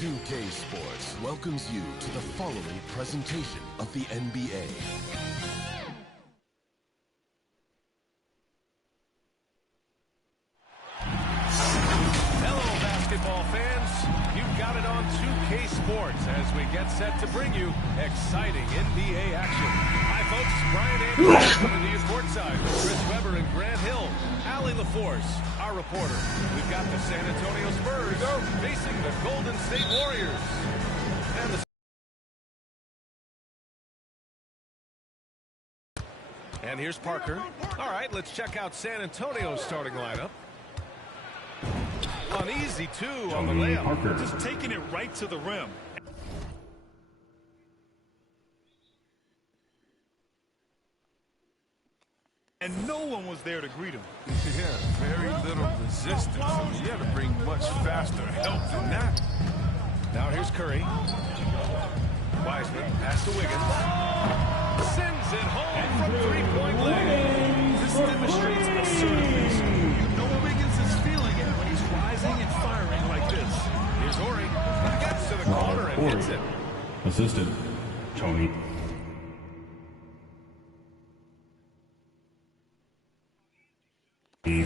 2K Sports welcomes you to the following presentation of the NBA. Hello, basketball fans. You've got it on 2K Sports as we get set to bring you exciting NBA action. Hi, folks. Brian Anderson coming to you courtside with Chris Webber and Grant Hill. Allie LaForce, our reporter. We've got the San Antonio Spurs facing the Golden State Warriors. And here's Parker. All right, let's check out San Antonio's starting lineup. Uneasy, too, on the layup. Parker. Just taking it right to the rim. And no one was there to greet him. Yeah, very little resistance. I mean, you had to bring much faster help than that. Now here's Curry. Wiseman, pass to Wiggins. Sends it home from three-point land. This demonstrates assertiveness. You know Wiggins is feeling it when he's rising and firing like this. Here's Horry. Gets to the corner and hits it. Assistant, Tony.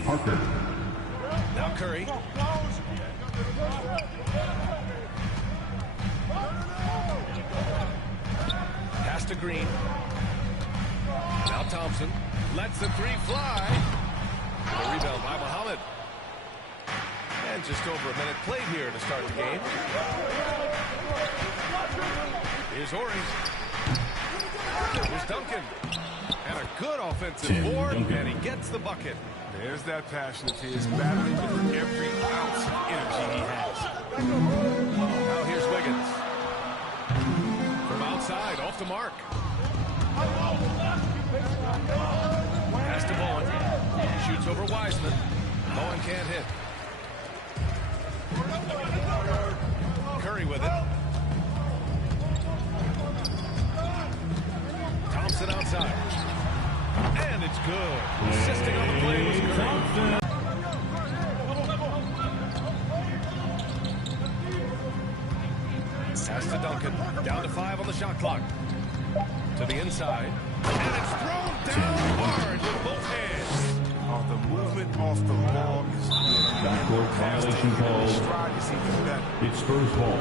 Parker. Now Curry. Pass to Green. Now Thompson lets the three fly. The rebound by Muhammad. And just over a minute played here to start the game. Here's Horry. Here's Duncan. And a good offensive board, and he gets the bucket. There's that passion of his, battling with every ounce of energy he has. Now here's Wiggins. From outside, off the mark. Pass to Bowen. Shoots over Wiseman. Bowen can't hit. Curry with it. Thompson outside. And it's good. Assisting on the play was Curry. Pass to Duncan. Down to 5 on the shot clock. To the inside. And it's thrown down hard with both hands. Oh, the movement off the ball is good. Backcourt violation called. It's Spurs ball.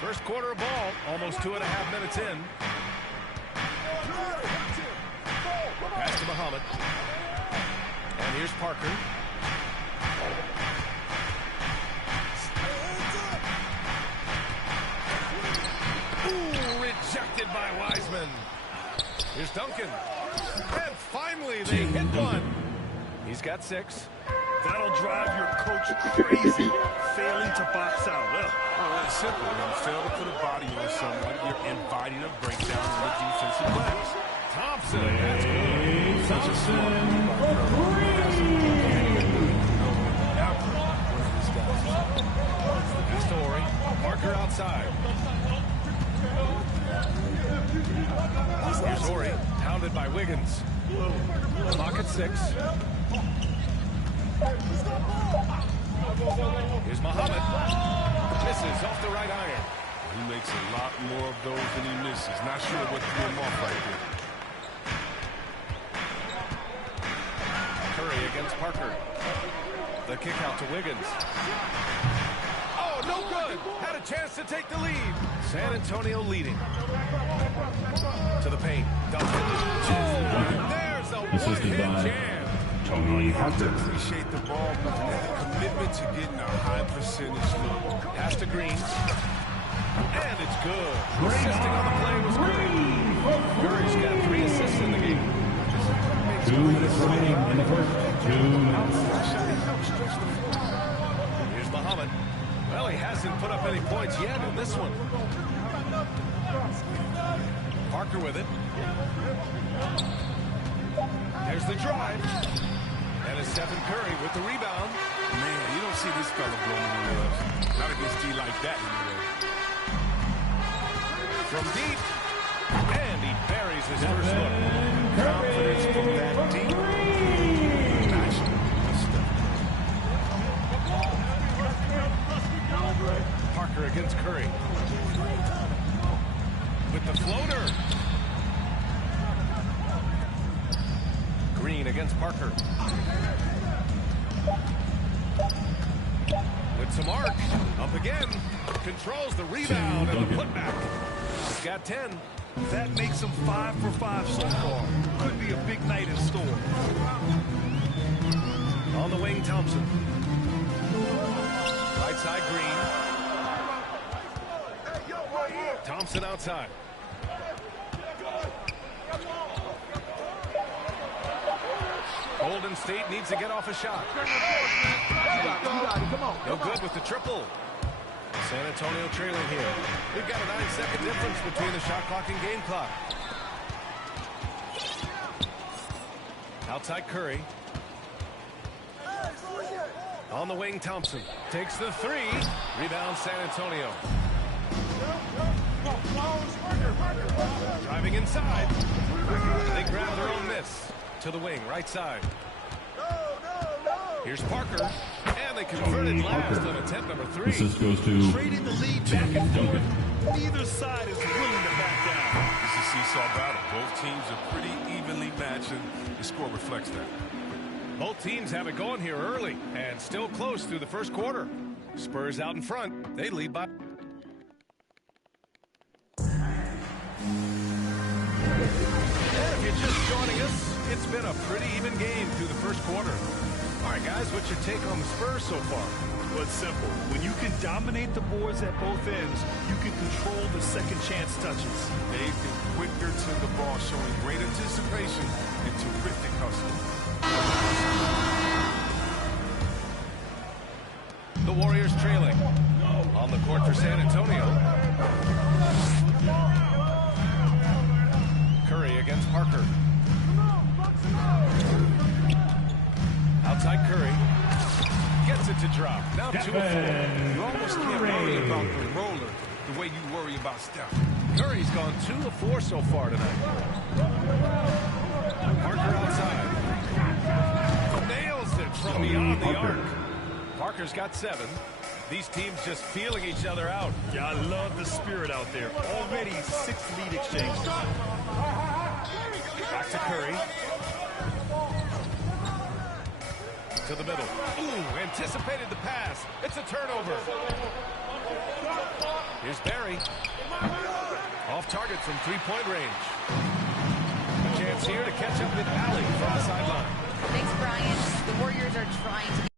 First quarter of ball, almost 2.5 minutes in. Pass to Muhammad. And here's Parker. Ooh, rejected by Wiseman. Here's Duncan. And finally they hit one. He's got 6. That'll drive your coach crazy, failing to box out. Oh, it's simple. When you fail to put a body on someone, you're inviting a breakdown in the defensive glass. Thompson. That's good. Pass to Horry. Parker outside. Here's Horry. Pounded by Wiggins. Clock at 6. Here's Muhammad. Misses off the right iron. He makes a lot more of those than he misses. Not sure what threw him off right there. Curry against Parker. The kick out to Wiggins. Oh, no good. Had a chance to take the lead. San Antonio leading. To the paint. Duncan. There's a one-hit jam. Tony Parker. Appreciate the ball movement, the commitment to getting a high percentage look. Pass to Green. And it's good. Assisting on the play was Curry. Curry's got 3 assists in the game. 2 minutes remaining in the first. 2 minutes. Here's Muhammad. Well, he hasn't put up any points yet in this one. Parker with it. There's the drive. And a Stephen Curry with the rebound. Man, you don't see this fella blowing the gloves. Not against D like that anyway. From deep. And he buries his first look. Confidence from that Parker against Curry. With the floater. Green against Parker. With some arc. Up again. Controls the rebound and the putback. He's got 10. That makes him 5 for 5 so far. Could be a big night in store. On the wing, Thompson. Right side, Green. Thompson outside. Golden State needs to get off a shot. No good with the triple. San Antonio trailing here. We've got a 9-second difference between the shot clock and game clock. Outside Curry. On the wing, Thompson takes the three. Rebound, San Antonio. Driving inside. They grab their own miss. To the wing, right side. Here's Parker. And they converted last on attempt number 3. This goes to Trading the lead back and forth. Neither side is willing to back down. It's a seesaw battle. Both teams are pretty evenly matched, and the score reflects that. Both teams have it going here early and still close through the first quarter. Spurs out in front. They lead by... And if you're just joining us, it's been a pretty even game through the first quarter. All right, guys, what's your take on the Spurs so far? Well, it's simple. When you can dominate the boards at both ends, you can control the second chance touches. They've been quicker to the ball, showing great anticipation and terrific hustle. The Warriors trailing. On the court for San Antonio. Curry against Parker. Outside Curry. Gets it to drop. Now 2 of 4. You almost can't worry about the roller the way you worry about Steph. Curry's gone 2 of 4 so far tonight. Parker outside. Nails it from beyond the arc. Parker's got 7. These teams just feeling each other out. Yeah, I love the spirit out there. Already 6 lead exchanges. Back to Curry. To the middle. Ooh, anticipated the pass. It's a turnover. Here's Barry. Off target from 3-point range. A chance here to catch up with Allie from the sideline. Thanks, Brian. The Warriors are trying to...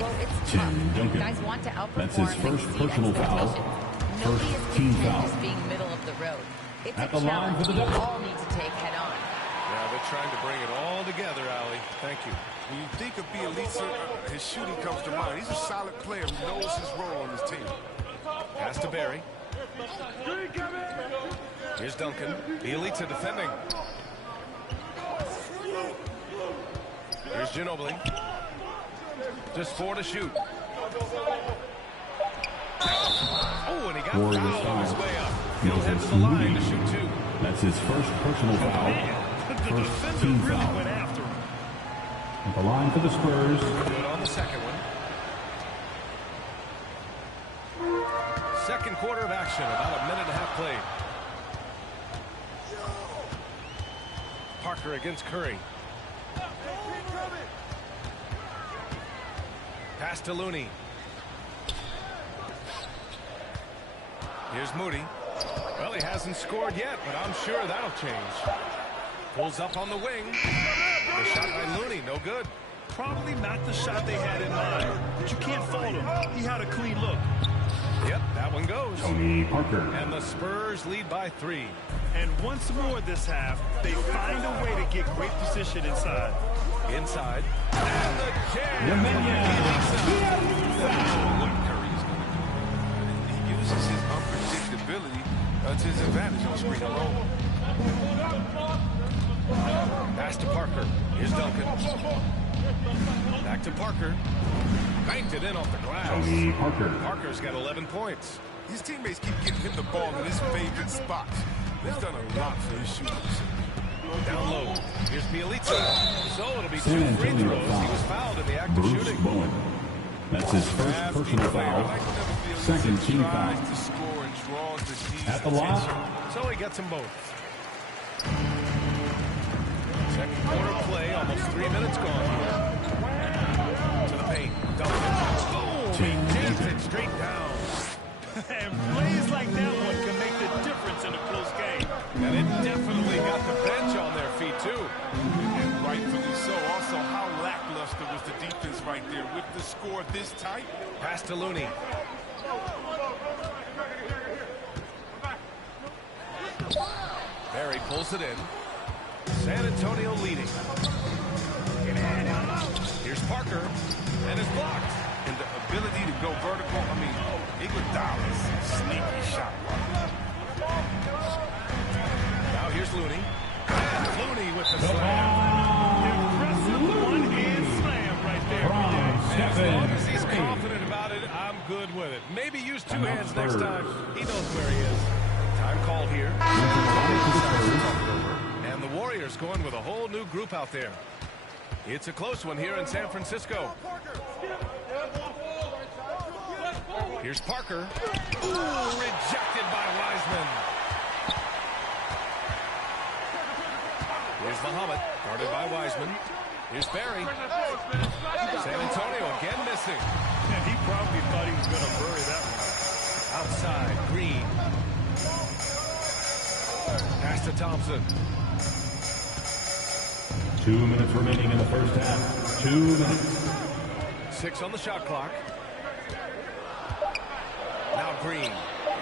Well, it's tough. Guys want to outperform. That's his first personal foul. Nobody is First team content foul. just being middle of the road. It's At a the line challenge for the we double. all need to take head on. Yeah, they're trying to bring it all together, Allie. Thank you. When you think of Bielitsa, his shooting comes to mind. He's a solid player who knows his role on his team. Pass to Barry. Here's Duncan. Bielitsa defending. Here's Ginobili. Just 4 to shoot. Oh, and he got Warriors fouled on his foul. way up. He'll head to the line to shoot 2. That's his first personal foul. The First defender team really foul. went after him. At the line for the Spurs. Good on the second one. Second quarter of action, about a minute and a half played. Parker against Curry. Pass to Looney. Here's Moody. Well, he hasn't scored yet, but I'm sure that'll change. Pulls up on the wing. The shot by Looney, no good. Probably not the shot they had in mind, but you can't fault him. He had a clean look. Yep, that one goes. Tony Parker. And the Spurs lead by 3. And once more this half, they find a way to get great position inside. Inside. And the jam. The What Curry is going to do. He uses his unpredictability to his advantage on screen and roll. Pass to Parker. Here's Duncan. Back to Parker. Banked it in off the glass. Tony Parker. Parker's got 11 points. His teammates keep getting him the ball in his favorite spots. He's done a lot for his shooters. Down low. Here's Bielitsa. So it'll be San 2 free Antonio throws. He was fouled in the act of Bruce shooting. Bowen. That's his first personal foul. Second team foul. At the lock. So he gets them both. Second quarter play, almost 3 minutes gone. To the paint. Oh, he takes it straight down. And plays like that one can make the difference in a close game. And it definitely got the bench on their feet, too. And rightfully so. Also, how lackluster was the defense right there with the score this tight? Pass to Looney. Barry pulls it in. San Antonio leading. Here's Parker. And it's blocked. And the ability to go vertical, I mean, Iguodala's sneaky shot. Now here's Looney. And Looney with the slam. Impressive one-hand slam right there. As long as he's confident about it, I'm good with it. Maybe use two hands next time. He knows where he is. Time called here. And the Warriors going with a whole new group out there. It's a close one here in San Francisco. Here's Parker. Ooh, rejected by Wiseman. Here's Muhammad, guarded by Wiseman. Here's Barry. San Antonio again missing. And he probably thought he was going to bury that one. Outside, Green. Pass to Thompson. 2 minutes remaining in the first half. 2 minutes. 6 on the shot clock. Now Green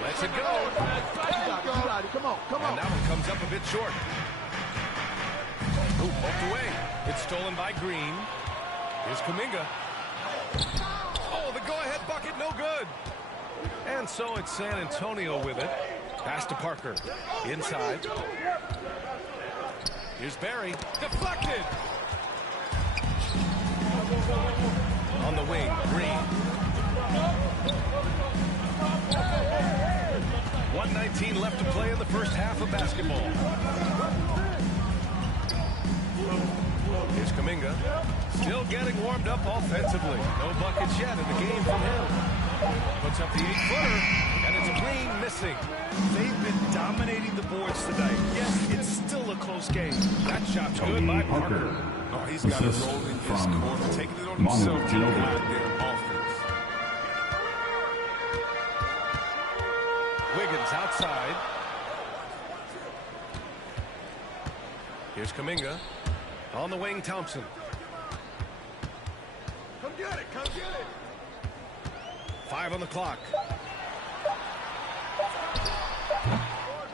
lets it go. And that one comes up a bit short. Ooh, poked away. It's stolen by Green. Here's Kuminga. Oh, the go-ahead bucket, no good. And so it's San Antonio with it. Pass to Parker. Inside. Here's Barry. Deflected. On the wing, Green. 1:19 left to play in the first half of basketball. Here's Kuminga. Still getting warmed up offensively. No buckets yet in the game from him. Puts up the 8-footer, and it's Green missing. They've been dominating the boards tonight. Yes, it's still a close game. That shot's good by Parker. Oh, he's got it rolling his corner, taking it on himself to guide their offense. Wiggins outside. Here's Kuminga. On the wing, Thompson. Come get it, come get it. 5 on the clock.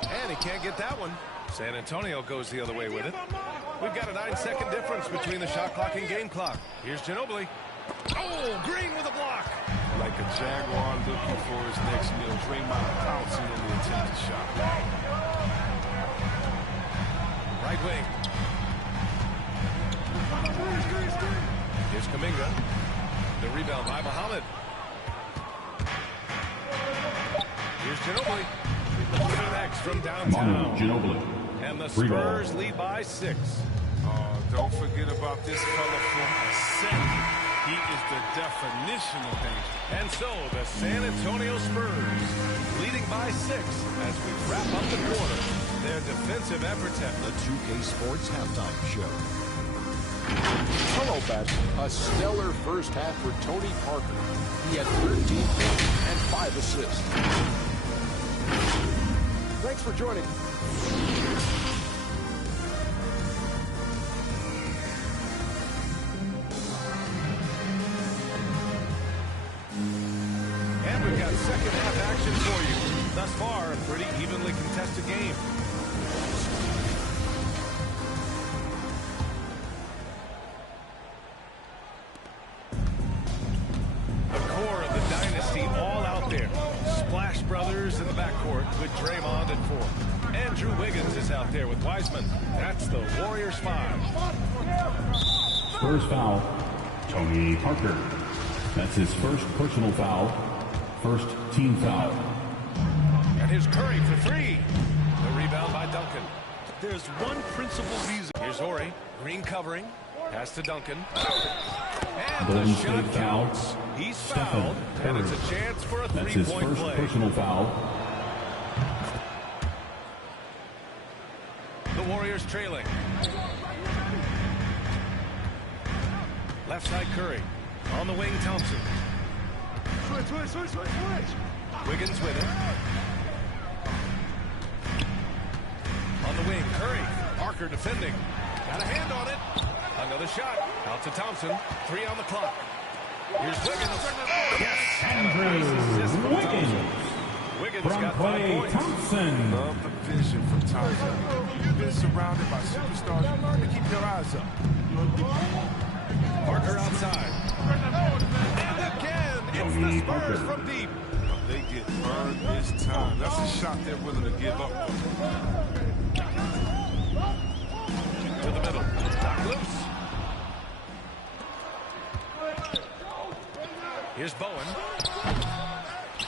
And he can't get that one. San Antonio goes the other way with it. We've got a 9-second difference between the shot clock and game clock. Here's Ginobili. Oh, Green with a block. Like a Jaguar looking for his next meal. Draymond pouncing on the attempted shot. Right wing. Here's Kuminga. The rebound by Muhammad. Here's Ginobili. Connects from downtown. Ginobili. And the Spurs lead by 6. Don't forget about this fella for a second. He is the definition of danger. And so the San Antonio Spurs leading by 6 as we wrap up the quarter. Their defensive efforts have The 2K Sports Halftime Show. Hello, Beth. A stellar first half for Tony Parker. He had 13 points and 5 assists. Thanks for joining. And we've got second half action for you. Thus far, a pretty evenly contested game. The core of the dynasty all out there. Splash Brothers in the backcourt with Draymond at 4. Andrew Wiggins is out there with Wiseman. That's the Warriors 5. Spurs foul. Tony Parker. That's his first personal foul. First team foul. And here's Curry for 3. The rebound by Duncan. There's one principal reason. Here's Horry. Green covering. Pass to Duncan. And Golden the shot State foul. counts. He's fouled, and it's a chance for a three-point play. Personal foul. The Warriors trailing. Left side Curry. On the wing, Thompson. Wiggins with it. On the wing, Curry. Parker defending. Got a hand on it. Another shot. Out to Thompson. 3 on the clock. Here's Wiggins. Yes. Andrew Wiggins. Wiggins From got 5 Klay points. Thompson. Love the vision from Thompson. You've been surrounded by superstars. You learn to keep your eyes up. Parker outside. And again, it's the Spurs from deep. They get burned this time. That's a shot they're willing to give up. To the middle. Knocked loose. Here's Bowen.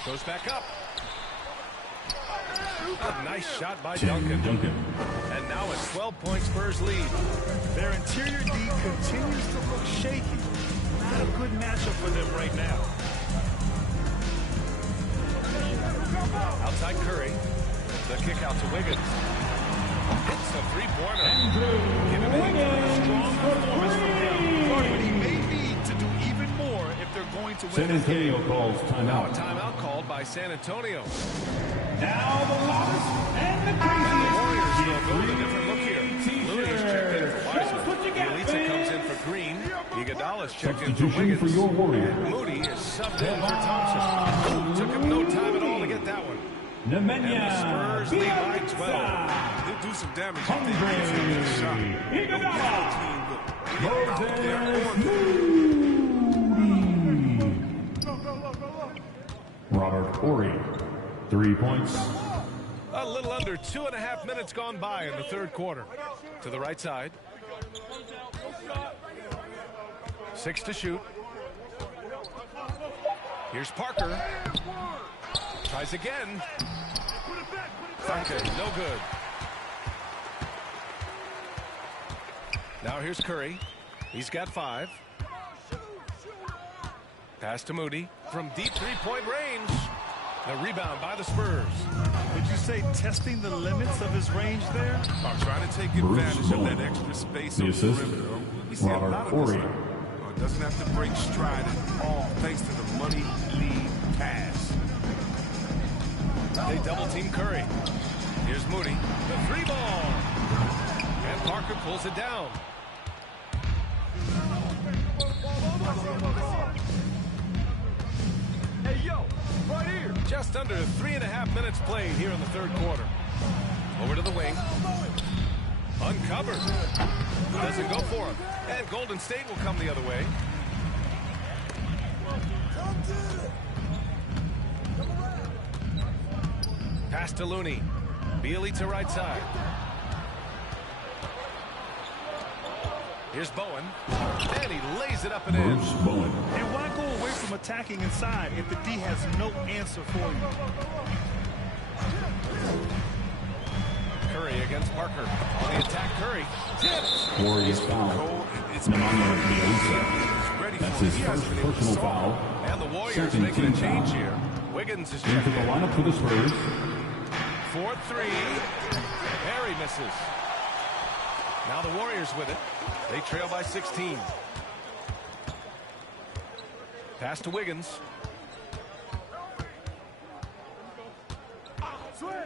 Goes back up. A nice shot by Duncan. And now a 12-point Spurs lead. Their interior D continues to look shaky. Not a good matchup for them right now. Outside Curry. The kick out to Wiggins. Hits a three-pointer. Strong performance from him. But he may need to do even more if they're going to win San this game. Antonio calls Now a timeout. timeout called by San Antonio. Now the loudest and the The Warriors craziest. will go with a different look here. Looney's checked in for Wiseman. Elisa comes in for Green. Iguodala's checked in for Substitution Wiggins. for your Warrior. And Moody is subbed in for Thompson. Took him no time at all to get that one. And the Nemanja Spurs lead by 12. They'll do some damage if they give him a shot. Don't give their team look. Get out there on Robert Horry, 3 points. A little under 2.5 minutes gone by in the third quarter. To the right side. 6 to shoot. Here's Parker. Tries again. Okay, no good. Now here's Curry. He's got 5. Pass to Moody from deep three-point range. The rebound by the Spurs. Would you say testing the limits of his range there? I'm trying to take advantage of that extra space on the perimeter. We see a lot of this. Doesn't have to break stride at all thanks to the money lead pass. They double-team Curry. Here's Moody. The 3-ball. And Parker pulls it down. Hey, yo, right here. Just under 3.5 minutes played here in the third quarter. Over to the wing. Uncovered. Doesn't go for him. And Golden State will come the other way. Pass to Looney. Beasley to right side. Here's Bowen. And he lays it up and in. Bruce Bowen. And why go away from attacking inside if the D has no answer for you? Curry against Parker. On the attack, Curry. Tipped. Warriors foul. Nemanja Bjelica. That's his first personal foul. And the Warriors Second making a team change foul. here. Wiggins is Into checked the in. lineup for the Spurs. 4-3. Harry misses. Now the Warriors with it. They trail by 16. Pass to Wiggins.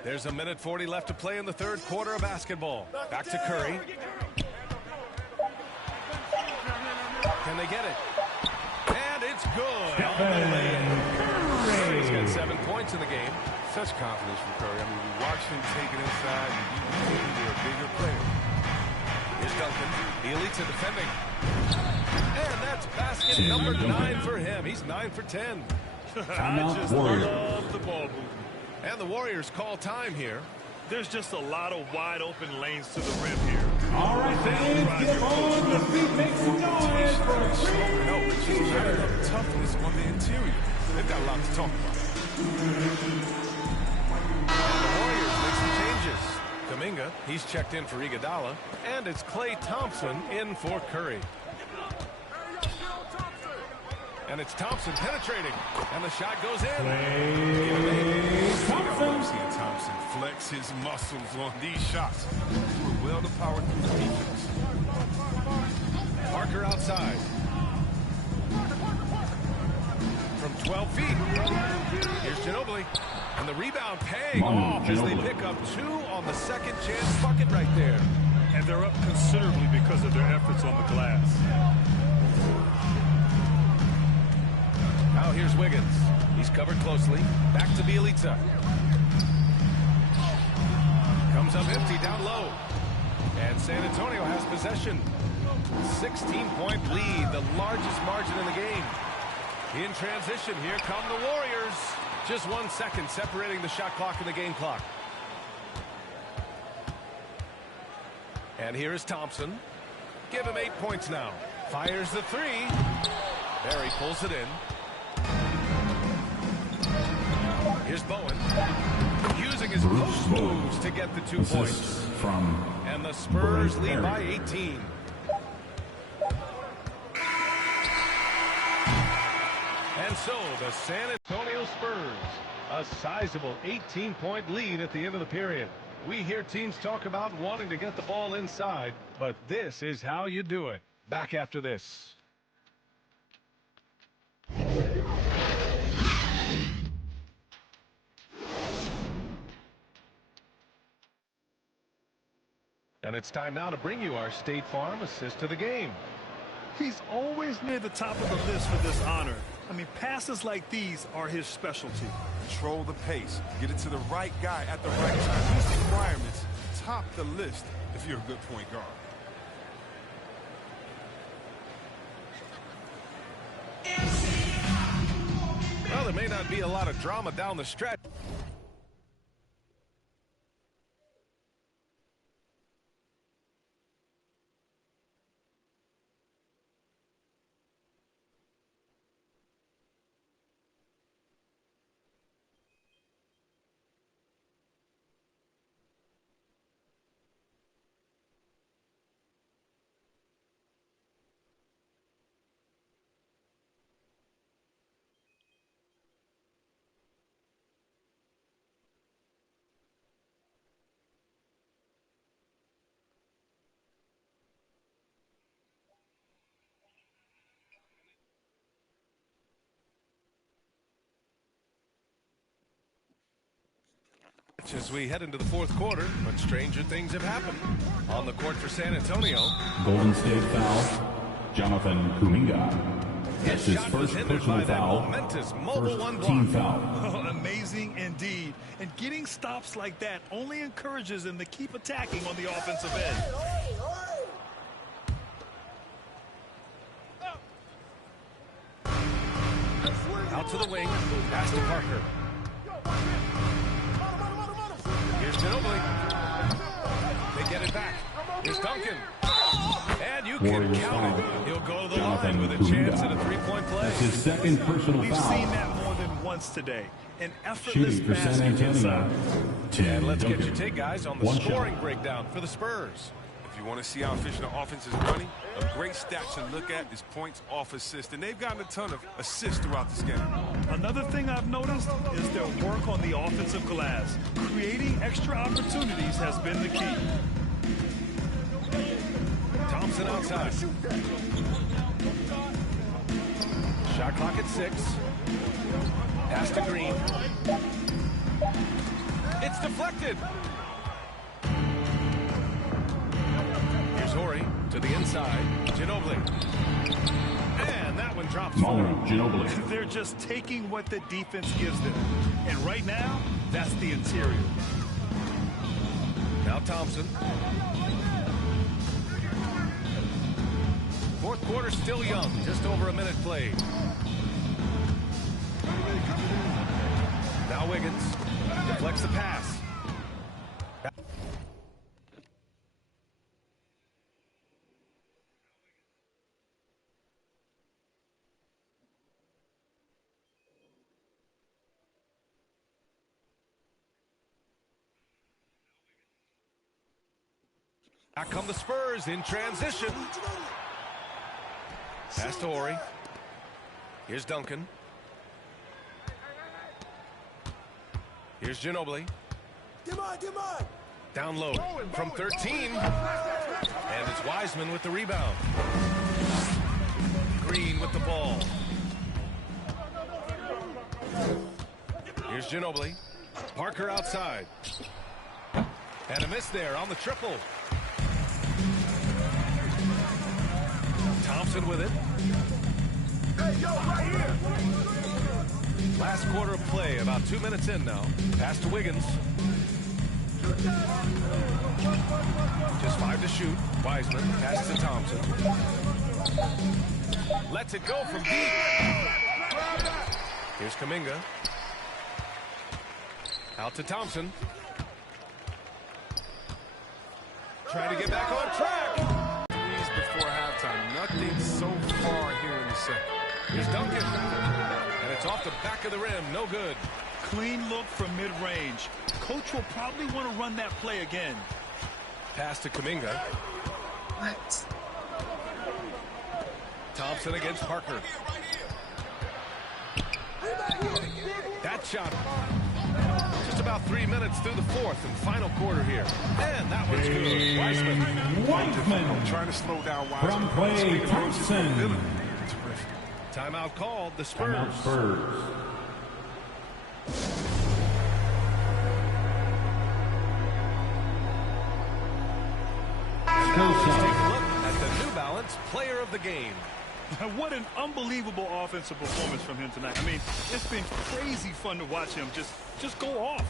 There's a minute 40 left to play in the third quarter of basketball. Back to Curry. Can they get it? And it's good. Curry's got 7 points in the game. Such confidence from Curry. I mean, we watched him take it inside, and you think they're a bigger player. Here's Duncan. Beasley to defending. And that's basket number 9 for him. He's 9 for 10. Timeout, I just Warriors. love the ball movement. And the Warriors call time here. There's just a lot of wide open lanes to the rim here. All right, fans, get on the feet, make some noise for No, it's just not enough toughness on the interior. They've got a lot to talk about. And the Warriors make some changes. Kuminga, he's checked in for Iguodala. And it's Klay Thompson in for Curry. And it's Thompson penetrating. And the shot goes in. Seeing Thompson flex his muscles on these shots. Doing well to power through the defense. Parker outside. From 12 feet. Here's Ginobili. And the rebound paying off as they pick up 2 on the second chance bucket right there. And they're up considerably because of their efforts on the glass. Now here's Wiggins. He's covered closely. Back to Bielitsa. Comes up empty down low. And San Antonio has possession. 16-point lead, the largest margin in the game. In transition, here come the Warriors. Just 1 second separating the shot clock and the game clock. And here is Thompson. Give him 8 points now. Fires the 3. Barry pulls it in. Here's Bowen. Using his post moves to get the 2 points. And the Spurs lead by 18. And so the San Antonio Spurs, a sizable 18-point lead at the end of the period. We hear teams talk about wanting to get the ball inside, but this is how you do it. Back after this. And it's time now to bring you our State Farm assist to the game. He's always near the top of the list for this honor. I mean, passes like these are his specialty. Control the pace. Get it to the right guy at the right time. These requirements top the list if you're a good point guard. Well, there may not be a lot of drama down the stretch. As we head into the 4th quarter, but stranger things have happened. On the court for San Antonio. Golden State foul. Jonathan Kuminga. That's his first personal foul. Momentous mobile First team foul. Oh, amazing indeed. And getting stops like that only encourages him to keep attacking on the offensive end. Out to the wing. Pass to Parker. Here's Ginobili. They get it back. Here's Duncan. And you can count it. He'll go to the line with a chance at a 3-point play. That's his second personal We've foul. seen that more than once today. An effortless Shooting for San Antonio. And let's get your take, guys, on the scoring breakdown for the Spurs. If you want to see how efficient the offense is running, a great stat to look at is points off assist. And they've gotten a ton of assists throughout this game. Another thing I've noticed is their work on the offensive glass. Creating extra opportunities has been the key. Thompson outside. Shot clock at 6. Pass to Green. It's deflected. Here's Horry to the inside. Ginobili. And that one drops forward. Ginobili. They're just taking what the defense gives them. And right now, that's the interior. Now Thompson. 4th quarter still young. Just over a minute played. Now Wiggins deflects the pass. Back come the Spurs in transition. Pass to Horry. Here's Duncan. Here's Ginobili. Down low from 13. And it's Wiseman with the rebound. Green with the ball. Here's Ginobili. Parker outside. And a miss there on the triple. Thompson with it. Last quarter of play, about 2 minutes in now. Pass to Wiggins. Just 5 to shoot. Wiseman passes to Thompson. Lets it go from deep. Here's Kuminga. Out to Thompson. Trying to get back on track. Threes before halftime. Nothing so far here in the second. Here's Duncan. And it's off the back of the rim. No good. Clean look from mid-range. Coach will probably want to run that play again. Pass to Kuminga. What? Thompson against Parker. That shot. Just about 3 minutes through the fourth and final quarter here. And that one's good. Wiseman. Trying to slow down Wiseman. From Clay Thompson. Timeout called. The Spurs. Timeout Spurs. Take a look at the New Balance Player of the Game. What an unbelievable offensive performance from him tonight. I mean, it's been crazy fun to watch him just go off.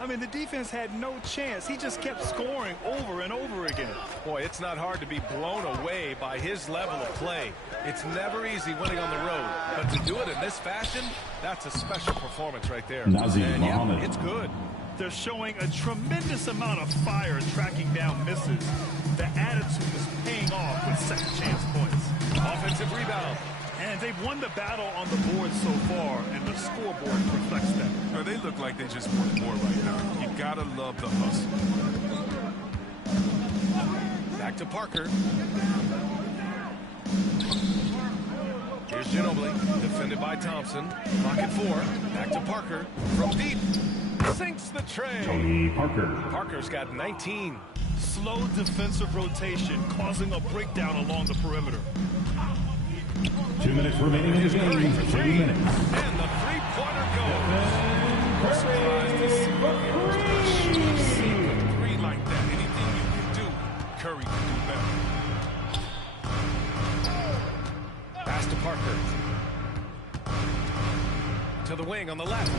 I mean, the defense had no chance. He just kept scoring over and over again. Boy, it's not hard to be blown away by his level of play. It's never easy winning on the road, but to do it in this fashion, that's a special performance right there. Nazir And yeah, Mohammed. it's good. They're showing a tremendous amount of fire tracking down misses. The attitude is paying off with second chance points. Offensive rebound. And they've won the battle on the board so far, and the scoreboard reflects that. Well, they look like they just want more right now. You gotta love the hustle. Back to Parker. Here's Ginobili, defended by Thompson. Pocket 4. Back to Parker. From deep. Sinks the tray. Tony Parker. Parker's got 19. Slow defensive rotation causing a breakdown along the perimeter. 2 minutes remaining in the game. 2 minutes. And the three-pointer goes. Surprised to see a three like that. Anything you can do, Curry can do better. Pass to Parker. To the wing on the left.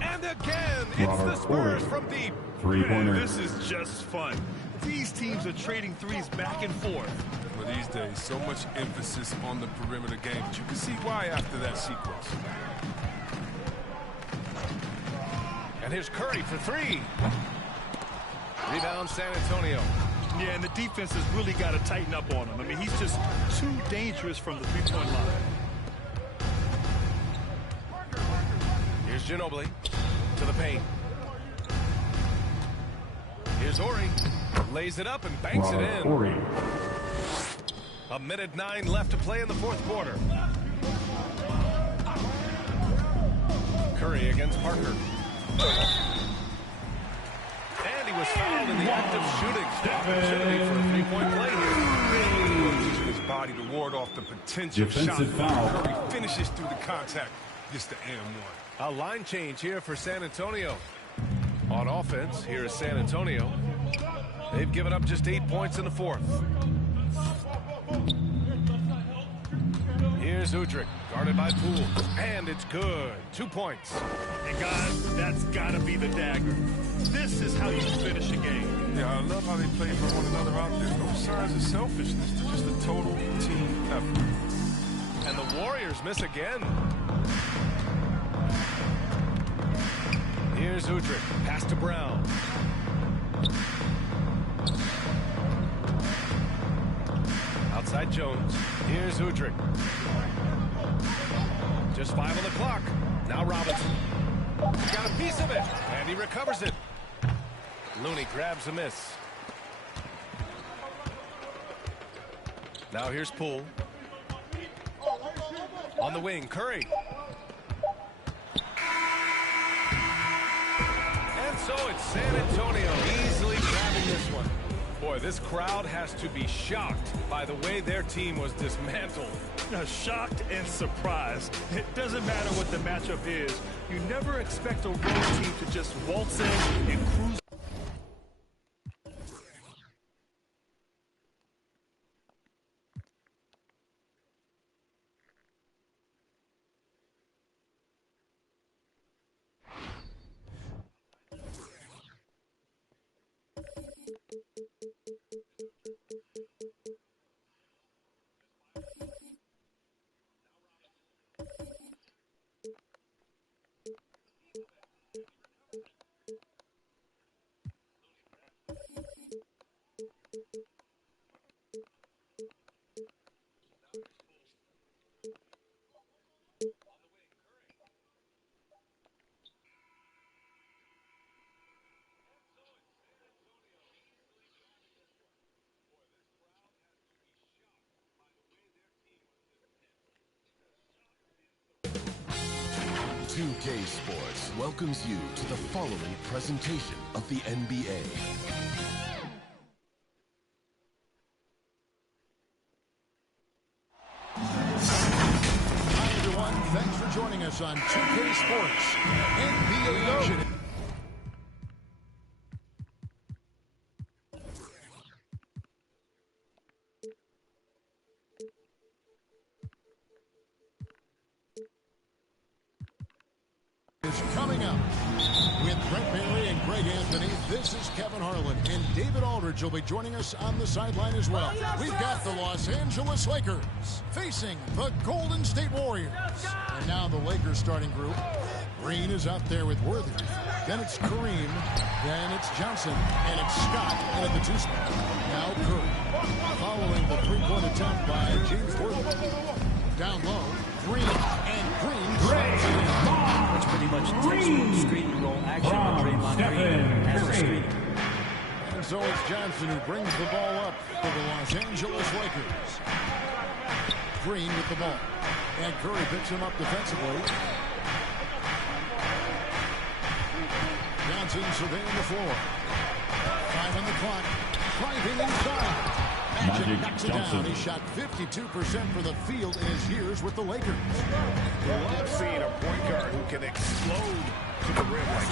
And again, it's the Spurs from deep. Three-pointer. Man, this is just fun. These teams are trading threes back and forth. Well, these days, so much emphasis on the perimeter game, but you can see why after that sequence. And here's Curry for 3. Rebound San Antonio. Yeah, and the defense has really got to tighten up on him. I mean, he's just too dangerous from the three-point line. Here's Ginobili to the paint. Here's Ori. Lays it up and banks it in. Ori. 1:09 left to play in the fourth quarter. Curry against Parker. And he was fouled in the act of shooting. Opportunity for a three-point play here. Using his body to ward off the potential Defensive shot. foul. Curry finishes through the contact. Gets the and one. A line change here for San Antonio. On offense, here is San Antonio. They've given up just 8 points in the fourth. Here's Udrih, guarded by Poole. And it's good. 2 points. And guys, that's got to be the dagger. This is how you finish a game. Yeah, I love how they play for one another out there. No signs of selfishness. They're just a total team effort. And the Warriors miss again. Here's Udrih. Pass to Brown. Outside Jones. Here's Udrih. Just 5 on the clock. Now Robinson. Got a piece of it. And he recovers it. Looney grabs a miss. Now here's Poole. On the wing, Curry. And so it's San Antonio easily grabbing this one. Boy, this crowd has to be shocked by the way their team was dismantled. Shocked and surprised. It doesn't matter what the matchup is. You never expect a road team to just waltz in and cruise. 2K Sports welcomes you to the following presentation of the NBA. Hi, everyone. Thanks for joining us on 2K Sports NBA action. Is coming up with Brett Bailey and Greg Anthony. This is Kevin Harlan, and David Aldridge will be joining us on the sideline as well. We've got the Los Angeles Lakers facing the Golden State Warriors. And now the Lakers starting group. Green is out there with Worthy. Then it's Kareem. Then it's Johnson. And it's Scott in at the 2 spot. Now Curry. Following the three-point attempt by James Worthy. Down low, Green, and Green. That's pretty much textbook screen roll action with Draymond Green as a screen. And so it's Johnson who brings the ball up for the Los Angeles Lakers. Green with the ball. And Curry picks him up defensively. Johnson surveying the floor. 5 on the clock. Driving inside. Magic knocks it down. He shot 52% for the field in his years with the Lakers. We love seeing a point guard who can explode to the rim like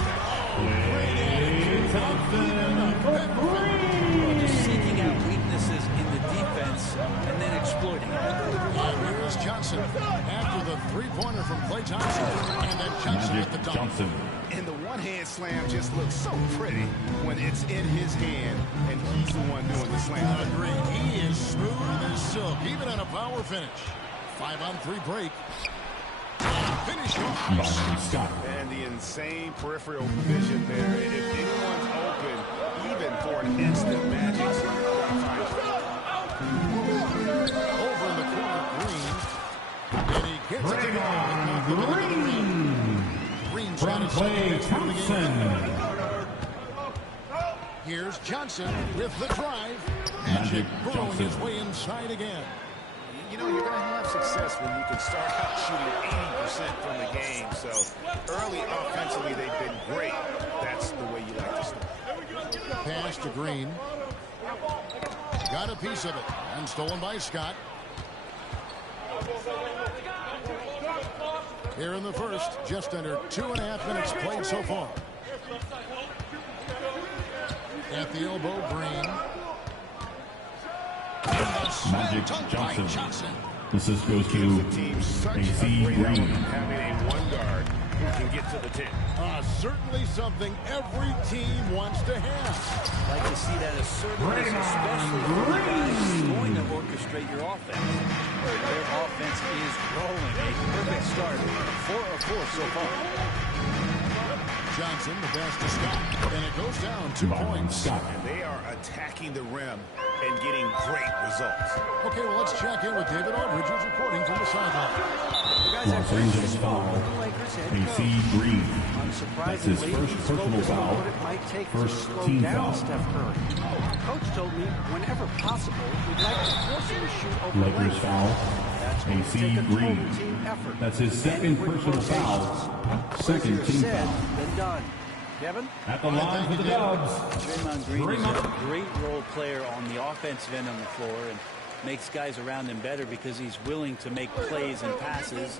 Well, just seeking out weaknesses in the defense and then exploiting it. And here's Johnson after the three-pointer from Klay Thompson. And then Johnson with the dunk. And the one-hand slam just looks so pretty when it's in his hand and he's the one doing the slam. Agreed. He is smooth as silk, even on a power finish. 5-on-3 break. Finish off. And the insane peripheral vision there. If anyone's open, even for an instant magic. Over in the corner, Green. And he gets it to go. Green's got it Klay Thompson. Here's Johnson with the drive. Magic burrowing his way inside again. You know, you're going to have success when you can start out shooting 80% from the game. So early offensively, they've been great. That's the way you like to start. Pass to Green. Got a piece of it. And stolen by Scott. Here in the first, just under 2.5 minutes played so far. At the elbow, Green. Magic Johnson. Assist goes to AC Green. Having a one guard who can get to the 10. Certainly something every team wants to have. Like to see that assertiveness, especially for the guys who's going to orchestrate your offense. Their offense is rolling. A perfect start. 4 of 4 so far. Johnson, the pass to Scott, and it goes down 2 points. And they are attacking the rim and getting great results. Okay, well, let's check in with David Aldridge, who's reporting from the sideline. Los Angeles foul. AC Green. That's his first personal foul. First team foul. Coach told me whenever possible, we'd like to force him to shoot over Lakers foul. That's going to AC take a total Green. team effort. That's his second personal foul. Second team Said, foul. then done. Kevin? At the line for the Dubs. Draymond Green is a great role player on the offensive end on the floor and makes guys around him better because he's willing to make plays and passes.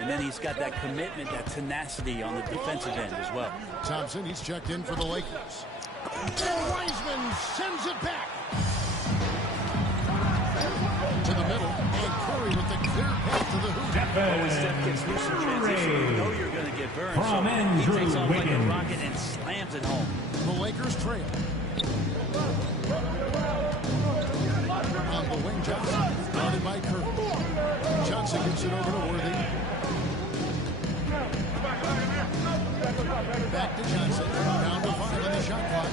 And then he's got that commitment, that tenacity on the defensive end as well. Thompson, he's checked in for the Lakers. And Wiseman sends it back. To the middle, and Curry with the clear path to the hoop. When Steph gets loose in transition, you know you're going to get burned. So he takes off like a rocket and slams it home. The Lakers trail. On the wing, Johnson, guarded by Curry. Johnson gives it over to Worthy. Back to Johnson. Down to 5 on the shot clock.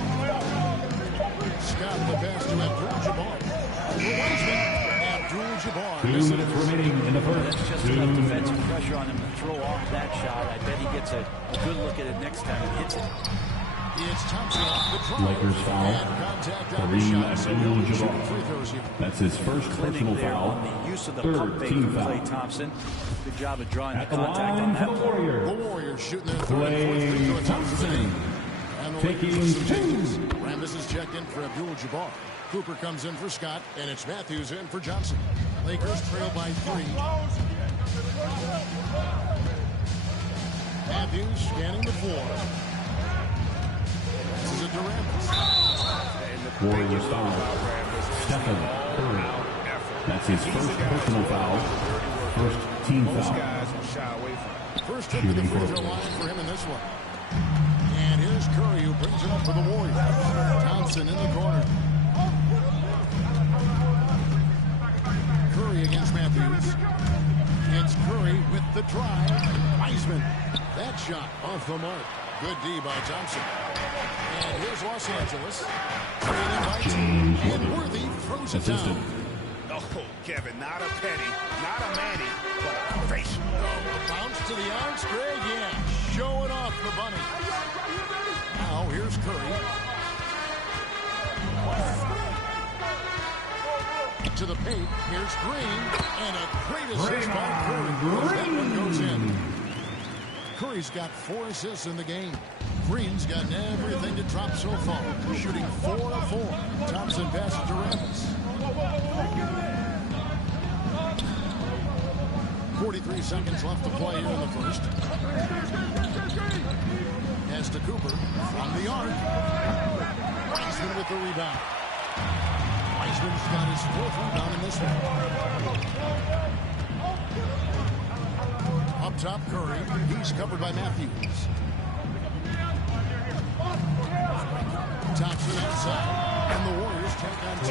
Scott the pass to Abdul-Jabbar. Wiseman. Abdul-Jabbar. 2 minutes remaining in the first. That's just enough defensive pressure on him to throw off that shot. I bet he gets a good look at it next time he hits it. It's Thompson off the draw. Lakers foul. Kareem Abdul-Jabbar. That's his first personal foul. On the use of the Third pump fake team from foul. Klay Thompson. Good job of drawing At the the contact on line that for the one. Warriors. The Warriors shooting their third and fourth free Klay throw Thompson. Taking 2. Rambis is checked in for Abdul-Jabbar. Cooper comes in for Scott, and it's Matthews in for Johnson. Lakers trail by 3. Matthews scanning the floor. This is a Durant. Warriors foul. Stephen Curry. That's his first personal foul. First team foul. First trip to the free throw line for him in this one. And here's Curry who brings it up for the Warriors. Thompson in the corner. Curry against Matthews. It's Curry with the drive. Wiseman. That shot off the mark. Good D by Thompson. And here's Los Angeles. Trailing by 2. And Worthy throws it down. Oh, Kevin, not a penny, not a Manny, but a face. Bounce to the arms, Greg, yeah. Showing off the bunny. Now here's Curry. To the paint, here's Green. And a great assist by Curry. That one goes in. Curry's got 4 assists in the game. Green's gotten everything to drop so far. Shooting 4 of 4. Thompson passes to Rambis. 43 seconds left to play here in the first. Pass to Cooper from the arc. Wiseman with the rebound. Wiseman's got his 4th rebound in this one. Up top, Curry. He's covered by Matthews. Thompson outside. And the Warriors take on 2.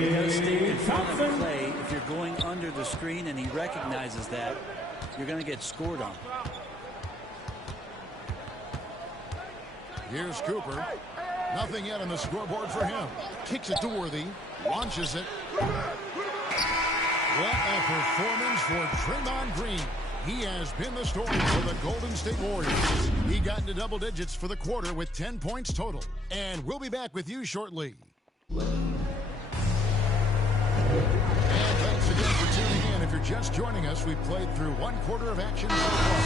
You got to stay in front of Klay. If you're going under the screen and he recognizes that, you're going to get scored on. Here's Cooper. Nothing yet on the scoreboard for him. Kicks it to Worthy. Launches it. What a performance for Draymond Green. He has been the story for the Golden State Warriors. He got into double digits for the quarter with 10 points total. And we'll be back with you shortly. And thanks again for tuning in. If you're just joining us, we've played through 1 quarter of action so far.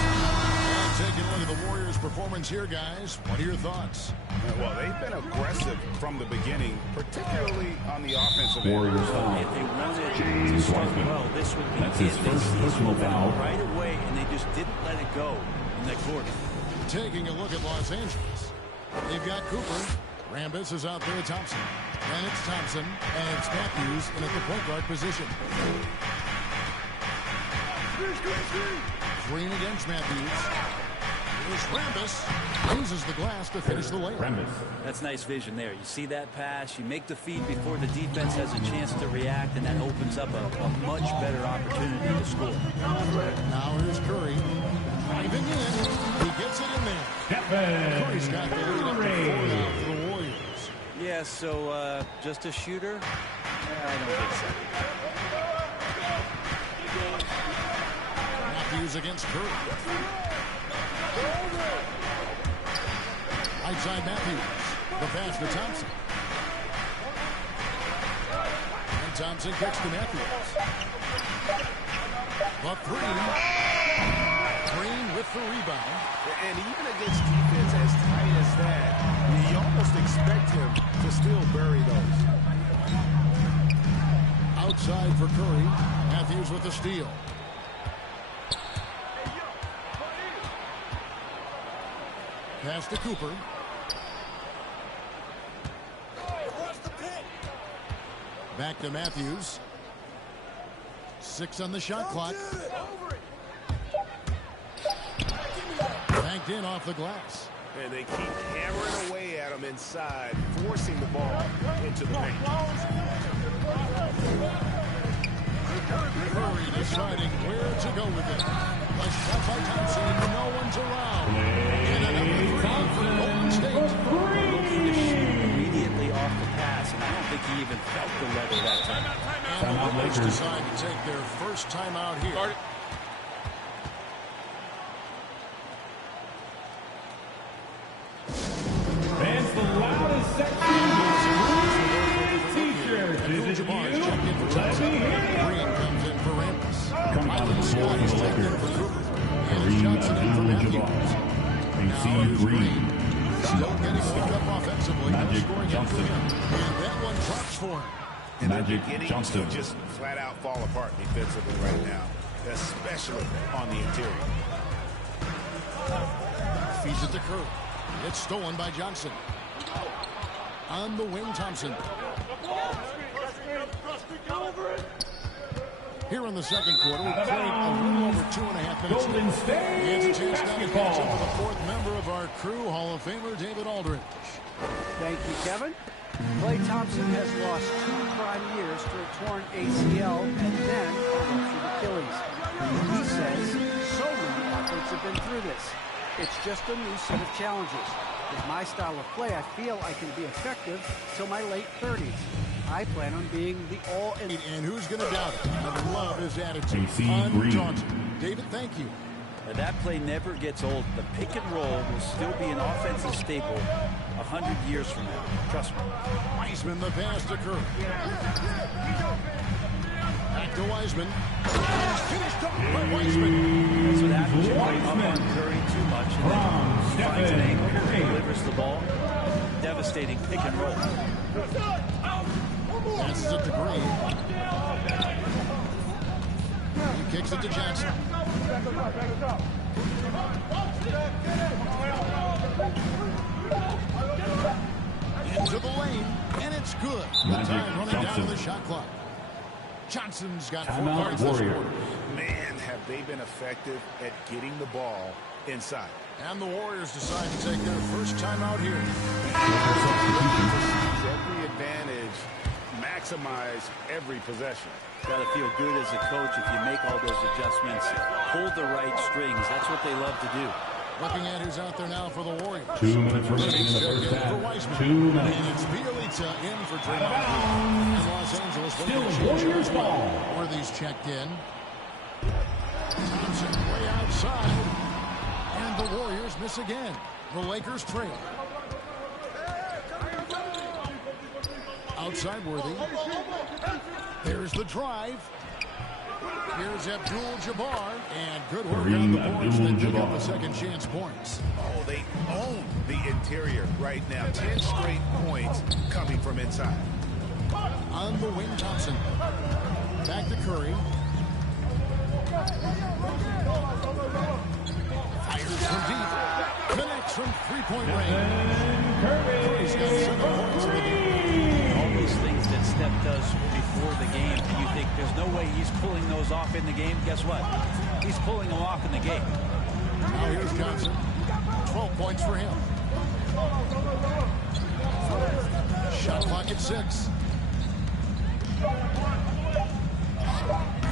And taking a look at the Warriors' performance here, guys. What are your thoughts? Well, they've been aggressive from the beginning, particularly on the offensive end. Warriors foul. If they wanted James to start Wiseman. well, this would be That's his it. They first seized personal momentum foul. right away, and they just didn't let it go in that quarter. Taking a look at Los Angeles. They've got Cooper. Rambis is out there with Thompson. Then it's Thompson, and it's Matthews in at the point guard position. Green against Matthews. Here's Rambis. Uses the glass to finish the layup. Rambis. That's nice vision there. You see that pass, you make the feed before the defense has a chance to react, and that opens up a much better opportunity to score. Now here's Curry. Driving in. He gets it in there. Curry's got the lead up to 4 now for the Warriors. Yeah, so just a shooter? I don't think so. Matthews against Curry. Right side Matthews. The pass to Thompson. And Thompson kicks to Matthews. The three. Green with the rebound. And even against defense as tight as that, you almost expect him to still bury those. Outside for Curry. Matthews with the steal. Pass to Cooper. Back to Matthews. 6 on the shot clock. Banked in off the glass. And they keep hammering away at him inside, forcing the ball into the paint. Curry deciding where to go with it. A shot by Thompson, no one's around. And another three for Golden State. Immediately off the pass, and I don't think he even felt the level that time. And the Lakers decide to take their first timeout here. Fans, the loudest section T-shirts. Is it you? Let me hear you. Green comes in for Ramos. Coming out of the floor for the Lakers. Kareem Abdul-Jabbar. AC Green. Still getting picked up offensively. Magic Scoring Johnson. And that one drops for him. Magic Johnson. Just flat out fall apart defensively right now, especially on the interior. Feeds it to Curry. It's stolen by Johnson. On the wing, Thompson. Here in the second quarter, we played a little over 2.5 minutes. Golden State It's a chance now to catch basketball. up with the fourth member of our crew, Hall of Famer David Aldridge. Thank you, Kevin. Klay Thompson has lost 2 prime years to a torn ACL and then a ruptured Achilles. He says so many athletes have been through this. It's just a new set of challenges. With my style of play, I feel I can be effective till my late 30s. I plan on being the all-in. And who's going to doubt it? I love his attitude. AC Green. Undaunted. David, thank you. And that play never gets old. The pick and roll will still be an offensive staple 100 years from now. Trust me. Wiseman, the pass to Curry. Back to Wiseman. He's finished up by Wiseman. That's what happens when you up on Curry too much and then finds an angle, delivers the ball. Devastating pick and roll. Passes it to Green. He kicks it to Johnson. Into the lane, and it's good. The time running down to the shot clock. Johnson's got 4 points this quarter. Man, have they been effective at getting the ball inside. And the Warriors decide to take their first time out here. Every advantage, maximize every possession. Got to feel good as a coach if you make all those adjustments. Hold the right strings. That's what they love to do. Looking at who's out there now for the Warriors. 2 minutes remaining in the first For half. Wiseman. 2 minutes. And it's Bielitsa in for Draymond Green. And Los Angeles Still waiting to Warriors as well. ball. Worthy's checked in. Thompson way outside. And the Warriors miss again. The Lakers trail. Outside Worthy. There's the drive. Here's Abdul-Jabbar. And good work on the boards. They pick up the second chance points. Oh, they own the interior right now. 10 straight points coming from inside. On the wing, Thompson. Back to Curry. Fires from deep. Connects from three-point range. Curry's got 7 points in the game. All those things that Steph does before the game, and you think there's no way he's pulling those off in the game. Guess what? He's pulling them off in the game. Now here's Johnson. 12 points for him. Shot clock at 6.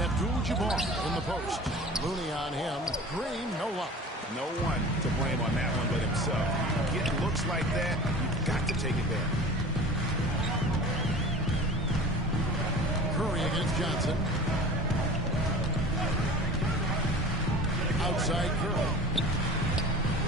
Abdul-Jabbar in the post. Looney on him. Green, no luck. No one to blame on that one but himself. Getting looks like that, you've got to take advantage. Curry against Johnson. Outside Curry.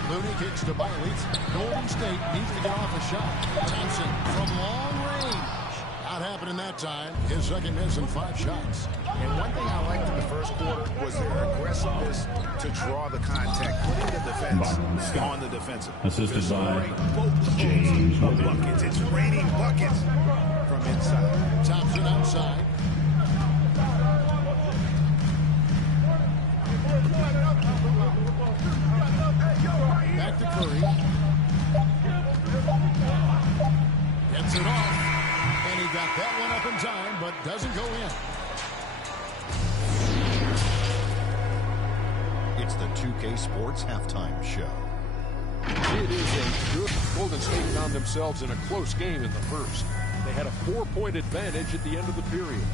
Looney kicks to Bielitsa. Golden State needs to get off a shot. Thompson from long range. Not not happening that time. His second miss and 5 shots. And one thing I liked in the first quarter was their aggressiveness to draw the contact, putting the defense on the defensive. Assisted by James buckets. It's raining buckets from inside. Thompson outside. Back to Curry. Gets it off. And he got that one up in time, but doesn't go in. It's the 2K Sports Halftime Show. It is a good Golden State found themselves in a close game in the first. They had a 4-point advantage at the end of the period.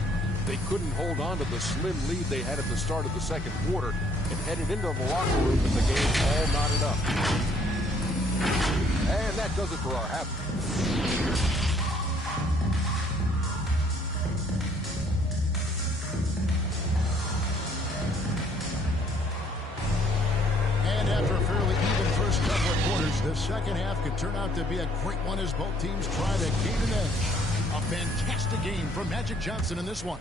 They couldn't hold on to the slim lead they had at the start of the second quarter and headed into the locker room with the game all knotted up. And that does it for our half. And after a fairly even first couple of quarters, the second half could turn out to be a great one as both teams try to gain an edge. A fantastic game from Magic Johnson in this one.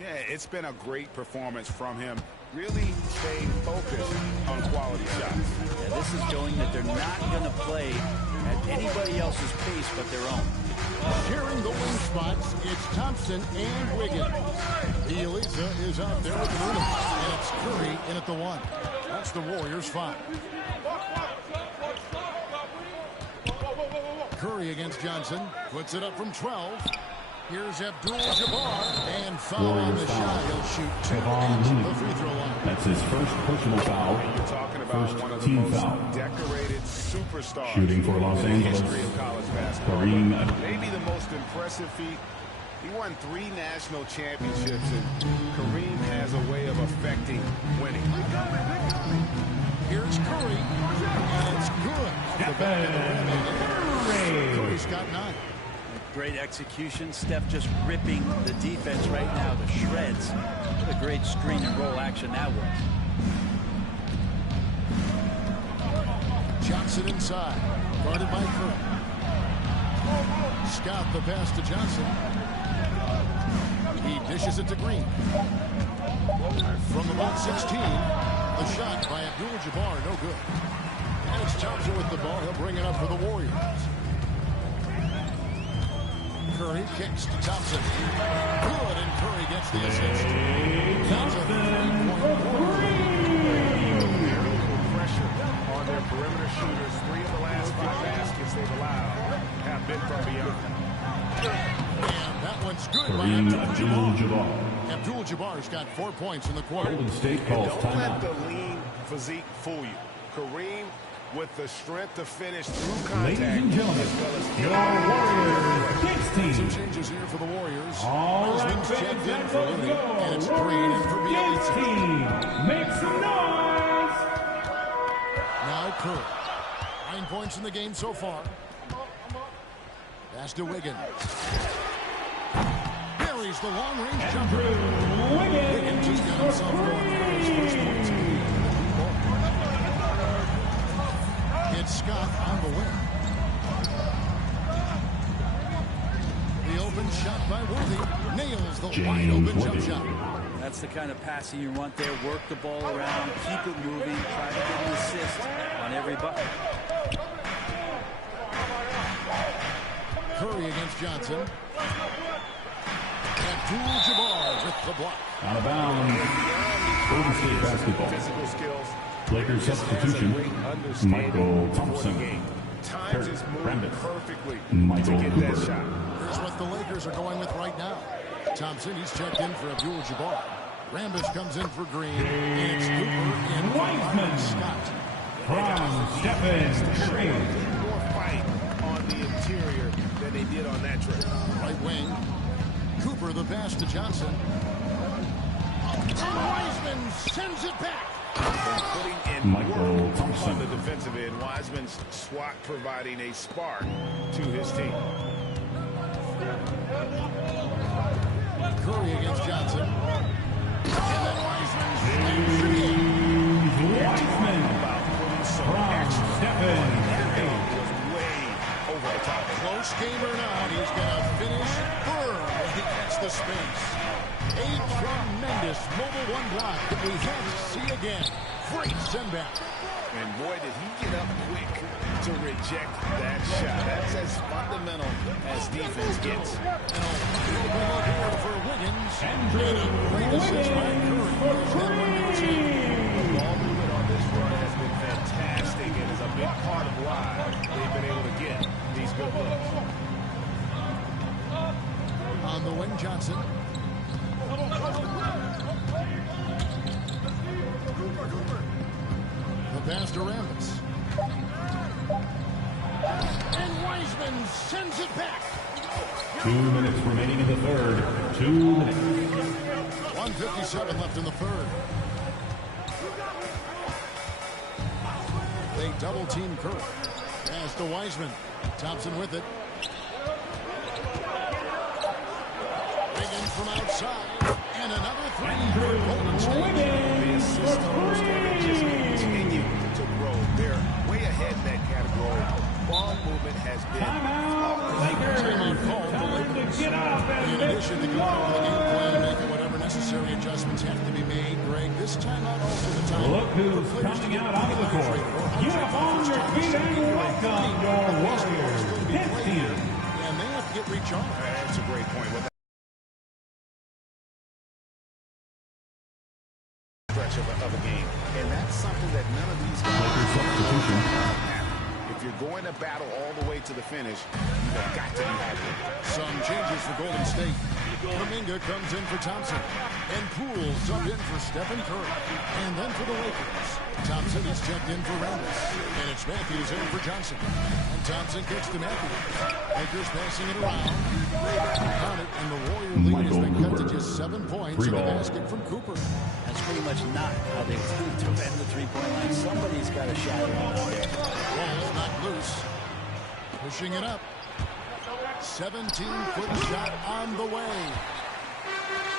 Yeah, it's been a great performance from him. Really staying focused on quality shots. Yeah, this is showing that they're not going to play at anybody else's pace but their own. Sharing the wing spots, it's Thompson and Wiggins. Elisa is out there with Luna, and it's Curry in at the 1. That's the Warriors' 5. Curry against Johnson, puts it up from 12. Here's Abdul-Jabbar, and foul on the shot. He'll shoot 2 at the free throw line. That's his first personal foul. You're talking about First one of the team most foul. decorated superstars Shooting for Los in the Angeles. history of college basketball. Kareem. Maybe the most impressive feat. He won 3 national championships, and Kareem has a way of affecting winning. Here's Curry, and it's good. Off the back of the rim. Curry's got 9. Great execution. Steph just ripping the defense right now to shreds. What a great screen and roll action that was. Johnson inside, guarded by Curry. Scott the pass to Johnson. He dishes it to Green. From about 16, the shot by Abdul-Jabbar, no good. And it's Thompson with the ball. He'll bring it up for the Warriors. Curry kicks to Thompson. Good, and Curry gets the assist. Pressure on their perimeter shooters. 3 of the last 5 baskets they've allowed have been from beyond. And that one's good by Abdul-Jabbar. Abdul-Jabbar's got 4 points in the quarter. Golden State calls Don't timeout. let the lean physique fool you. Kareem with the strength to finish through contact. Ladies and gentlemen, as well as your Warriors Kicks team. Some changes here for the Warriors. All right, Wiseman's checked in fans, for let's Looney, go. and it's Green in for Kicks Bielitsa. team. Make some noise. Now Curry. 9 points in the game so far. Pass to Wiggins. Buries the long-range jumper. Wiggins has got himself going for his first points of the game. It's Scott on the wing. The open shot by Worthy. Nails the wide-open jump shot. That's the kind of passing you want there. Work the ball around, keep it moving, try to get an assist on every bucket. Curry against Johnson. Abdul-Jabbar with the block. Out of bounds. Golden State basketball. Physical skills. Lakers substitution. Michael Thompson. Times is moving perfectly Michael to get that Cooper. shot. Here's what the Lakers are going with right now. Thompson, he's checked in for Abdul-Jabbar. Rambis comes in for Green. And it's Cooper and Wiseman. Scott. From Stephen Curry. More fight on the interior than they did on that trip. Right wing. Cooper the pass to Johnson. And Wiseman sends it back. Putting in Michael work Thompson. on the defensive end. Wiseman's swat providing a spark to his team. Curry against Johnson. And then Wiseman slams it in. Wiseman. About putting some From action Stephen on that Curry. was way for the top. Close game or not, he's going to finish firm when he gets the space. A tremendous mobile one block that we have to see again. Great send back. And boy, did he get up quick to reject that shot. That's as fundamental as defense gets. And a wide open look for Wiggins. And a great assist by Curry. The ball movement on this run has been fantastic and is a big part of why they've been able to get these good looks. On the wing, Johnson. The pass to Rambis. And Wiseman sends it back. 2 minutes remaining in the third. 2 minutes. 1:57 left in the third. They double team Curry. Pass to Wiseman. Thompson with it. Wiggins from outside. And another three for Golden State. The assist totals can just continue to grow. They're way ahead in that category. Ball movement has been in addition to going over the game plan and making whatever necessary adjustments have to be made, Greg, this timeout also the time. Look who's coming out onto the court. Get up on your feet and welcome your Warriors. And they have to get recharged. That's a great point. With stretch of a game. And that's something that none of these guys if you're going to battle all the way to the finish, you've got to be happy. Some changes for Golden State. Kuminga comes in for Thompson. And Poole's up in for Stephen Curry. And then for the Lakers, Thompson is checked in for Rambis. And it's Matthews in for Johnson. And Thompson kicks to Matthews. Lakers passing it around. Count it, and the Warrior lead has been cut to just 7 points. And a basket from Cooper. That's pretty much not how they defend the three-point line. Somebody's got a shot around out there. Ball's knocked loose. Pushing it up. 17-foot shot on the way.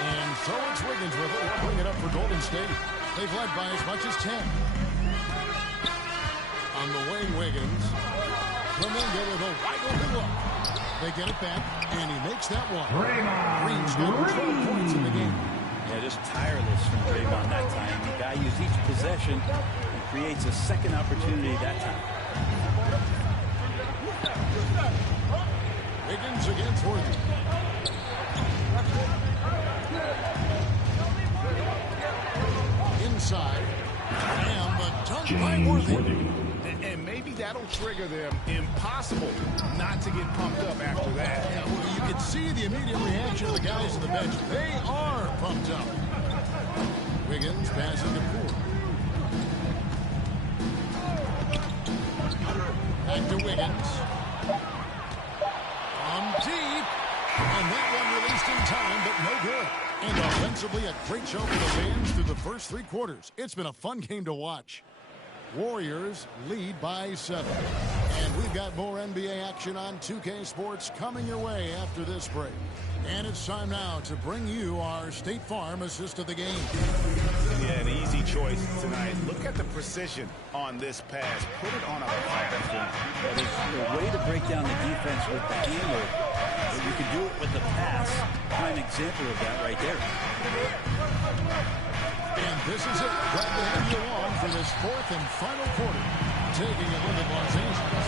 And so it's Wiggins with it. We'll bring it up for Golden State. They've led by as much as 10. On the wing, Wiggins. Kuminga with a wide open look. They get it back, and he makes that one. Green's got 12 points in the game. Yeah, just tireless from Draymond that time. The guy used each possession and creates a second opportunity that time. Wiggins against Worthy. Inside. And the dunk by Worthy. And maybe that'll trigger them. Impossible not to get pumped up after that. Yeah, well, you can see the immediate reaction of the guys on the bench. They are pumped up. Wiggins passing to Poole. Back to Wiggins. From deep. And that one released in time, but no good. And offensively, a great show for the fans through the first 3 quarters. It's been a fun game to watch. Warriors lead by 7. And we've got more NBA action on 2K Sports coming your way after this break. And it's time now to bring you our State Farm assist of the game. Yeah, an easy choice tonight. Look at the precision on this pass. Put it on a platform. There's a way to break down the defense with the handle, but you can do it with the pass. Prime example of that right there. And this is it. Glad to have you along for this 4th and final quarter. Taking a look at Los Angeles.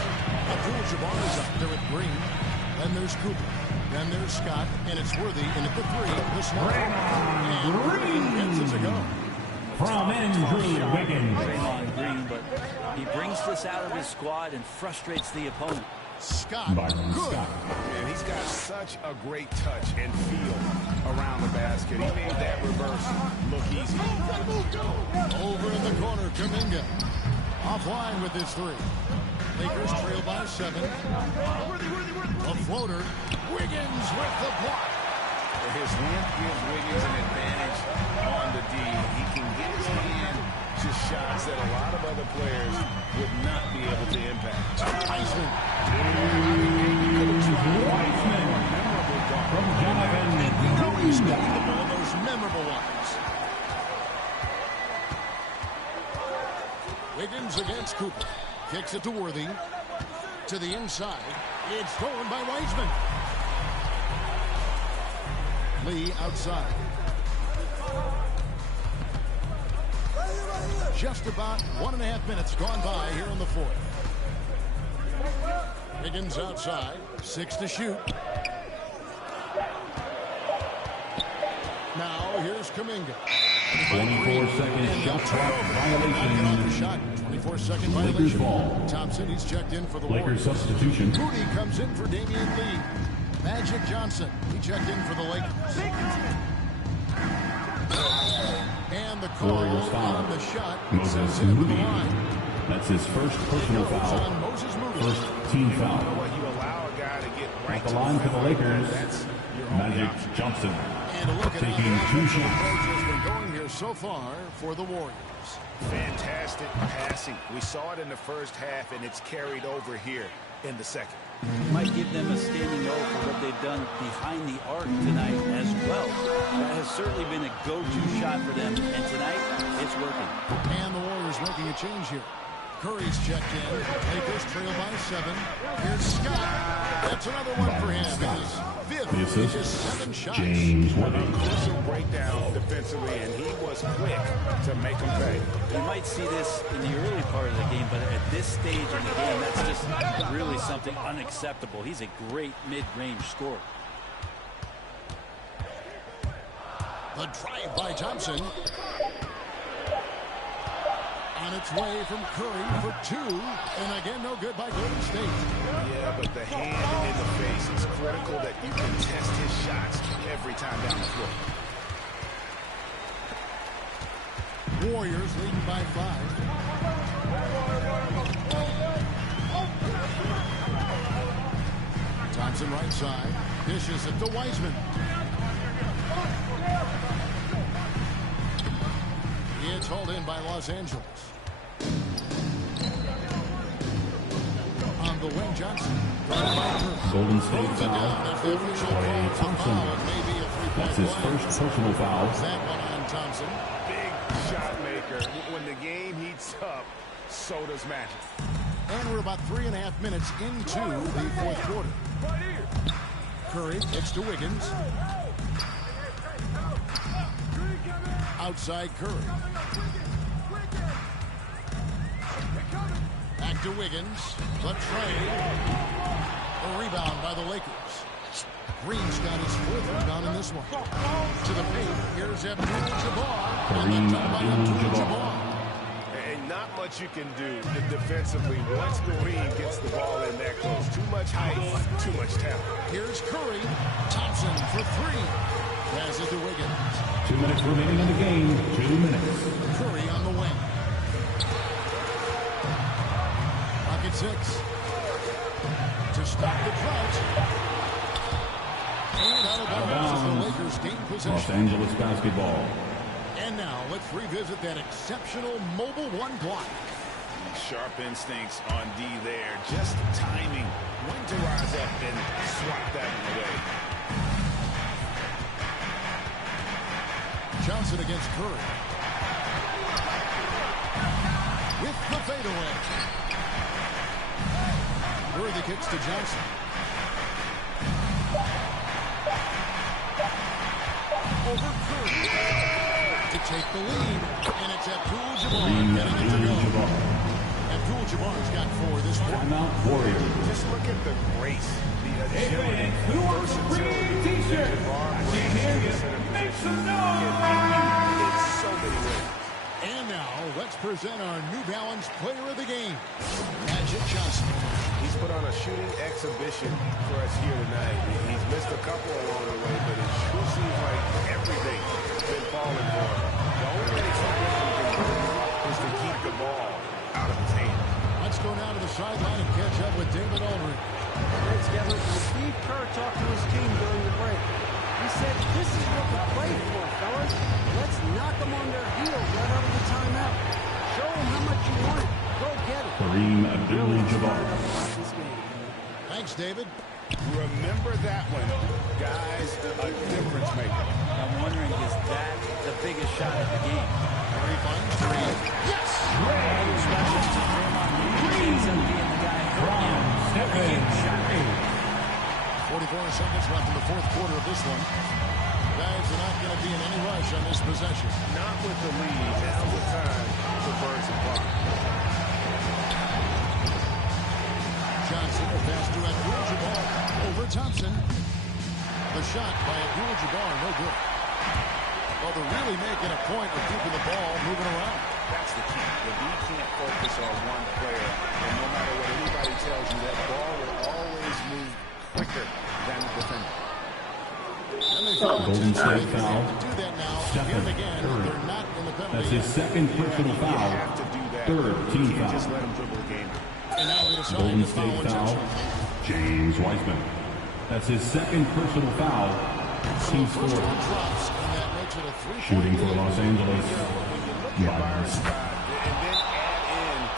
Abdul-Jabbar is up there with Green. Then there's Cooper. Then there's Scott. And it's Worthy in at the 3. The small and Green gets us a go. From Andrew Wiggins. Draymond Green, but he brings this out of his squad and frustrates the opponent. Scott, good. Man, he's got such a great touch and feel around the basket. He made that reverse look easy. Over in the corner, Kuminga. Offline with his 3. Lakers trail by 7. A floater. Wiggins with the block. His length gives Wiggins an advantage on the D. He can get his hand to shots that a lot of other players would not be able to impact. Wiseman. From Jonathan. He's got one of those memorable ones. Wiggins against Cooper. Kicks it to Worthy. To the inside. It's stolen by Wiseman. Lee outside. Just about 1.5 minutes gone by here in the fourth. Higgins outside. 6 to shoot. Now here's Kuminga. 24-second shot clock violation. 24-second violation. Ball. Thompson, he's checked in for the Lakers Warriors. substitution. Moody comes in for Damian Lee. Magic Johnson, he checked in for the Lakers. And the call on the shot. Moses Moody. That's his first personal foul. First team foul. You allow a guy to get right at the line for the Lakers. Magic Johnson. And a look at taking 2 shots. has been going here so far for the Warriors. Fantastic passing. We saw it in the first half, and it's carried over here in the second. Might give them a standing O for what they've done behind the arc tonight as well. That has certainly been a go-to shot for them, and tonight it's working. And the Warriors making a change here. Curry's checked in. Lakers trail by 7. Here's Scott. That's another one for him. His fifth. The assist, just 7 shots. James Webber. Crucial breakdown defensively, and he was quick to make him pay. You might see this in the early part of the game, but at this stage in the game, that's just really something unacceptable. He's a great mid-range scorer. The drive by Thompson. On its way from Curry for 2. And again, no good by Golden State. Yeah, but the hand in the face is critical that you can test his shots every time down the floor. Warriors leading by 5. Thompson right side. Dishes it to Wiseman. It's hauled in by Los Angeles. On the wing, Johnson. Golden State foul. Klay Thompson. That's his first personal foul. That one on Thompson. Big shot maker. When the game heats up, so does Magic. And we're about 3.5 minutes into the fourth quarter. Curry kicks to Wiggins. Outside Curry. Back to Wiggins. The trade. A rebound by the Lakers. Green's got his 4th rebound in this one. To the paint. Here's Abdul-Jabbar. Kareem Abdul-Jabbar. And not much you can do defensively once Kareem gets the ball in that close. Too much height, too much talent. Here's Curry. Thompson for 3. Pass it to Wiggins. 2 minutes remaining in the game. 2 minutes. Curry on the wing. Pocket 6. To stop the drought. And out of bounds as the Lakers gain possession. Los Angeles basketball. And now let's revisit that exceptional mobile 1 block. Sharp instincts on D there. Just timing when to rise up and swat that one away. Johnson against Curry. With the fadeaway. Worthy kicks to Johnson. Over Curry. To take the lead. And it's Abdul-Jabbar. Abdul-Jabbar's got 4 this quarter. Timeout Warriors. Just look at the grace, the agility, who wants a green t-shirt? I can't hear you. Make some noise! In so many ways. And now, let's present our New Balance player of the game, Magic Johnson. He's put on a shooting exhibition for us here tonight. He's missed a couple along the way, but it sure seems like everything's been falling for him. The only way something can do is to keep the ball out of his hand. Let's go now to the sideline and catch up with David Aldridge. Thanks, Kevin. Steve Kerr talked to his team during the break. He said, this is what we play for, fellas. Let's knock them on their heels right out of the timeout. Show them how much you want it. Go get it. Kareem Abdul-Jabbar. Thanks, David. Remember that one, guys, a difference maker. I'm wondering, is that the biggest shot of the game? Curry finds 3. Yes! Special to Draymond Green being the guy hurt him. Stephen Curry. 24 seconds left in the fourth quarter of this one. Guys are not going to be in any rush on this possession. Not with the lead. Now's the time to burn some clock. Johnson, a pass to Abdul-Jabbar over Thompson. The shot by Abdul-Jabbar, no good. Well, they're really making a point of keeping the ball moving around. That's the key. If you can't focus on one player, and no matter what anybody tells you, that ball will always move quicker than the defender. Golden State foul. Stephen Curry. That's his second personal foul. Third team foul. Just let him dribble the game. Golden State foul. James Wiseman. That's his second personal foul. Team score. Shooting for Los Angeles. Myers.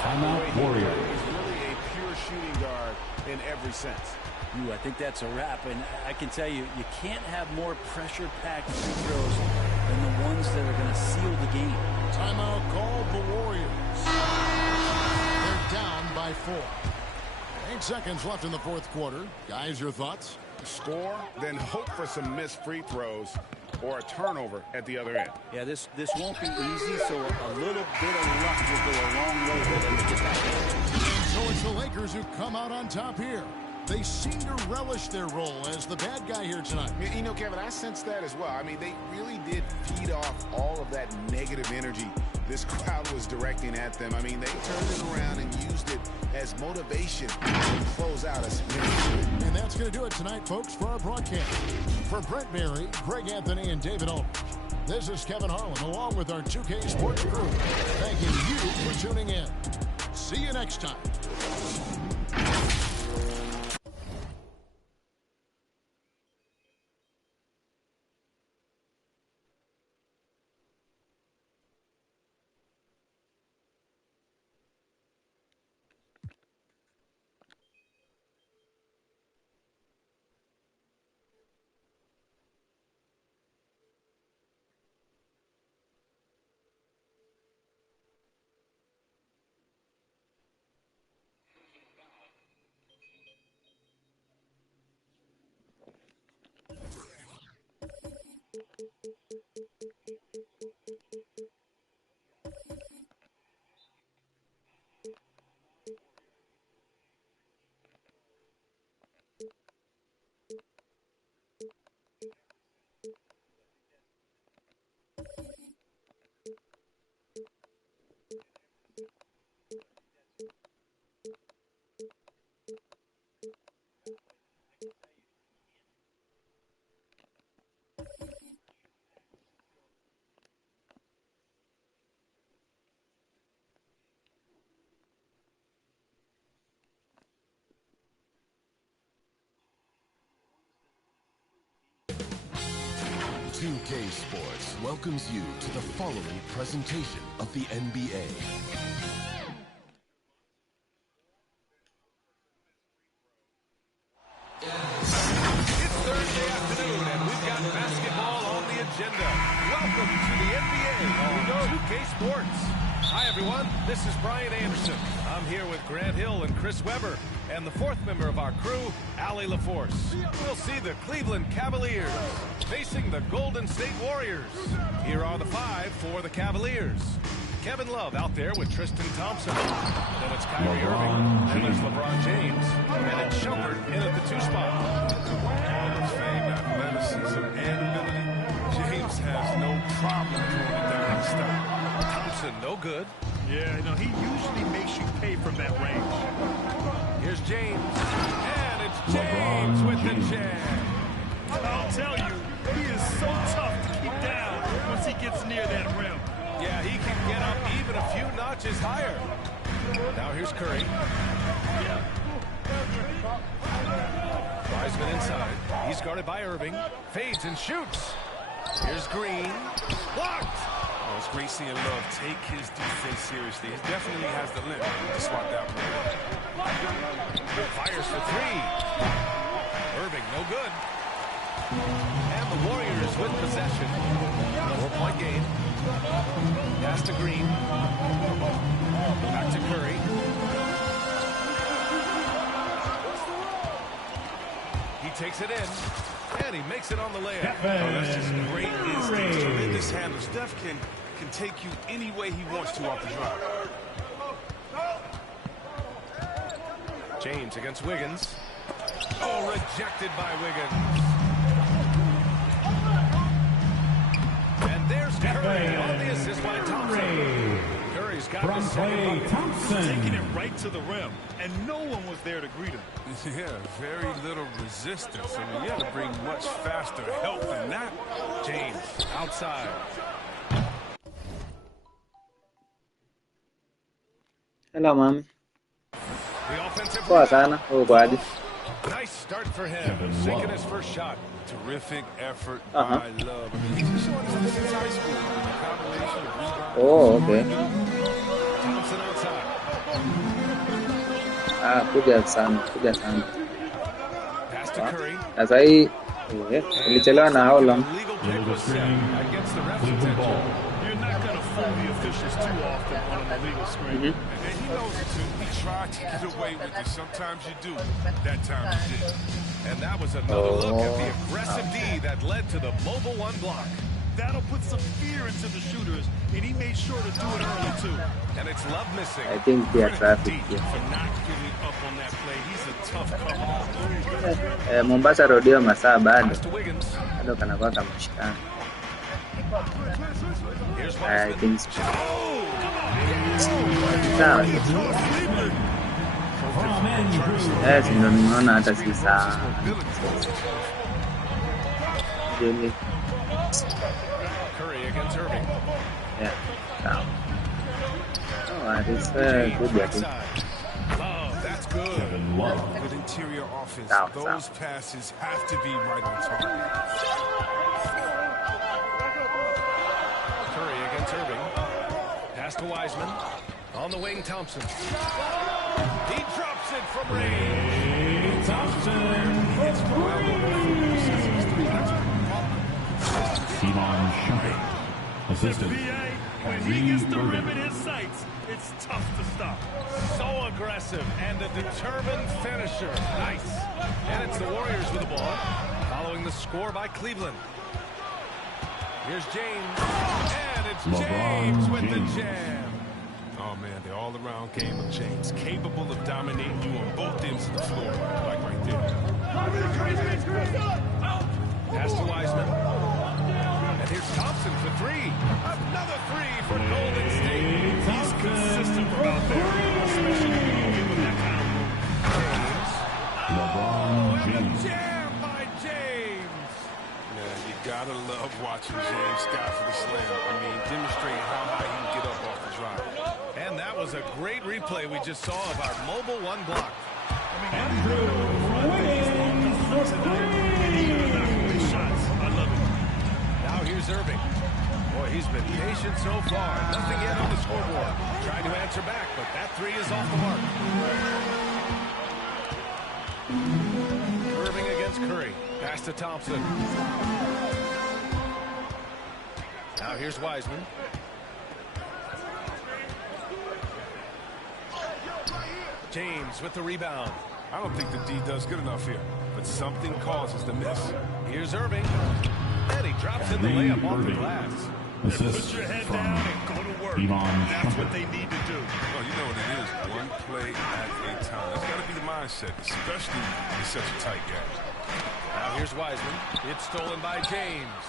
Timeout Warriors. He's really a pure shooting guard in every sense. I think that's a wrap, and I can tell you, you can't have more pressure-packed free throws than the ones that are going to seal the game. Timeout called the Warriors. They're down by 4. 8 seconds left in the fourth quarter. Guys, your thoughts? Score, then hope for some missed free throws or a turnover at the other end. Yeah, this won't be easy, so a little bit of luck will go a long way for them to get back in. And so it's the Lakers who come out on top here. They seem to relish their role as the bad guy here tonight. You know, Kevin, I sense that as well. I mean, they really did feed off all of that negative energy this crowd was directing at them. I mean, they turned it around and used it as motivation to close out a significant. And that's going to do it tonight, folks, for our broadcast. For Brent Berry, Greg Anthony, and David Aldridge, this is Kevin Harlan, along with our 2K Sports crew, thanking you for tuning in. See you next time. '2K Sports welcomes you to the following presentation of the NBA. It's Thursday afternoon, and we've got basketball on the agenda. Welcome to the NBA on 2K Sports. Hi, everyone. This is Brian Anderson. I'm here with Grant Hill and Chris Webber, and the fourth member of our crew, Allie LaForce. We'll see the Cleveland Cavaliers facing the Golden State Warriors. Here are the 5 for the Cavaliers. Kevin Love out there with Tristan Thompson. Then it's Kyrie Irving. Then there's LeBron James. And it's Shumpert in at the 2 spot. Hall of Fame athleticism and ability. James has no problem throwing it down and stop. Thompson, no good. Yeah, no, he usually makes you pay from that range. Here's James. And it's James with the jam. I'll tell you, he is so tough to keep down once he gets near that rim. Yeah, he can get up even a few notches higher. Now here's Curry. Wiseman inside. He's guarded by Irving. Fades and shoots. Here's Green. Blocked. Oh, it's great seeing Love take his defense seriously. He definitely has the limit to swat that one. Fires for 3. Irving, no good. And the Warriors with possession. 4-point game. Pass to Green. Back to Curry. He takes it in, and he makes it on the layup. Oh, that's just great instinct. Tremendous handle. Steph can take you any way he wants to off the drive. James against Wiggins. Oh, rejected by Wiggins. And there's Curry on the assist by Thompson. Curry's got the second bucket. Taking it right to the rim, and no one was there to greet him. Yeah, very little resistance. I mean, you had to bring much faster help than that. James outside. Hello, ma'am. The offensive Poa sana. Ukoaje? Nice start for him. Sinking his first shot. Terrific effort by Love. I mean, he's been showing this since high school. The combination of rebounds. Oh, okay. Thompson outside. Kuja sana. Pass to Curry. Sasa hii ilichelewa na how long? Against the ref's attention. You're not going to fool the officials too often on an illegal screen. And he knows it too. He tried to get away with it. Sometimes you do. That time he did. And that was another look at the aggressive D that led to the mobile one block. That'll put some fear into the shooters, and he made sure to do it early too. And it's Love missing. I think they are traffic. For not giving up on that play, he's a tough cover. Mombasa rodeo masaa bado. Pass to Wiggins. Bado kanakuwa kamshikana. Here's I think so. Sawa. Yes, ndio nimeona hata si sawa. Really? Curry against Irving. Yeah. Sawa. Oh, it is good, I think. Love, that's good. Good interior offense. Those passes have to be right on target. Curry against Irving. Pass to Wiseman. On the wing, Thompson. He drops it from range. Thompson. Iman Shumpert. Assistant. When he gets the rim in his sights, it's tough to stop. So aggressive and a determined finisher. Nice. And it's the Warriors with the ball. Following the score by Cleveland. Here's James. And it's James with the jam. Oh, man, the all-around game of James. Capable of dominating you on both ends of the floor. Like right there. Pass to Wiseman. And here's Thompson for three. Another three for Golden State. He's consistent from out there, especially when you give him that kind of room. LeBron James. Jam by James. Man, you gotta love watching James Scott for the slam. I mean, demonstrating how high he can get up off the drive. And that was a great replay we just saw of our mobile one block. Andrew Wiggins for three. Shots. I love it. Now here's Irving. Boy, he's been patient so far. Nothing yet on the scoreboard. Trying to answer back, but that three is off the mark. Irving against Curry. Pass to Thompson. Now here's Wiseman. James with the rebound. I don't think the D does good enough here, but something causes the miss. Here's Irving. And he drops in the layup off the glass. Assist Put your head from down and go to work. Iman That's what Shumpert. they need to do. Well, you know what it is. One play at a time. That's got to be the mindset, especially in such a tight game. Now here's Wiseman. It's stolen by James.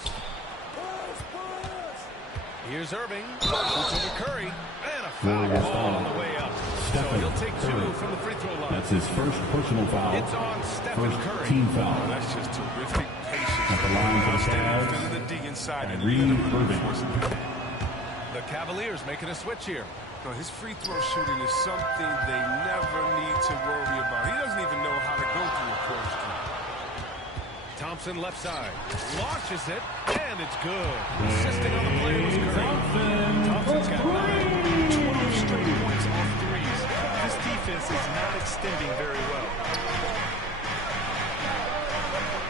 Here's Irving. Shoots over Curry. And a foul ball on the way up. So he'll take two from the free throw line. That's his first personal foul. It's on Stephen First Curry. team foul. Oh, that's just terrific patience. At the line for the Cavs. Feeling the D inside and Reed Irving. The Cavaliers making a switch here. No, his free throw shooting is something they never need to worry about. He doesn't even know how to go through a closed game. Thompson left side. Launches it, and it's good. Assisting on the play was Curry. Thompson's got 12 straight points off threes. This defense is not extending very well.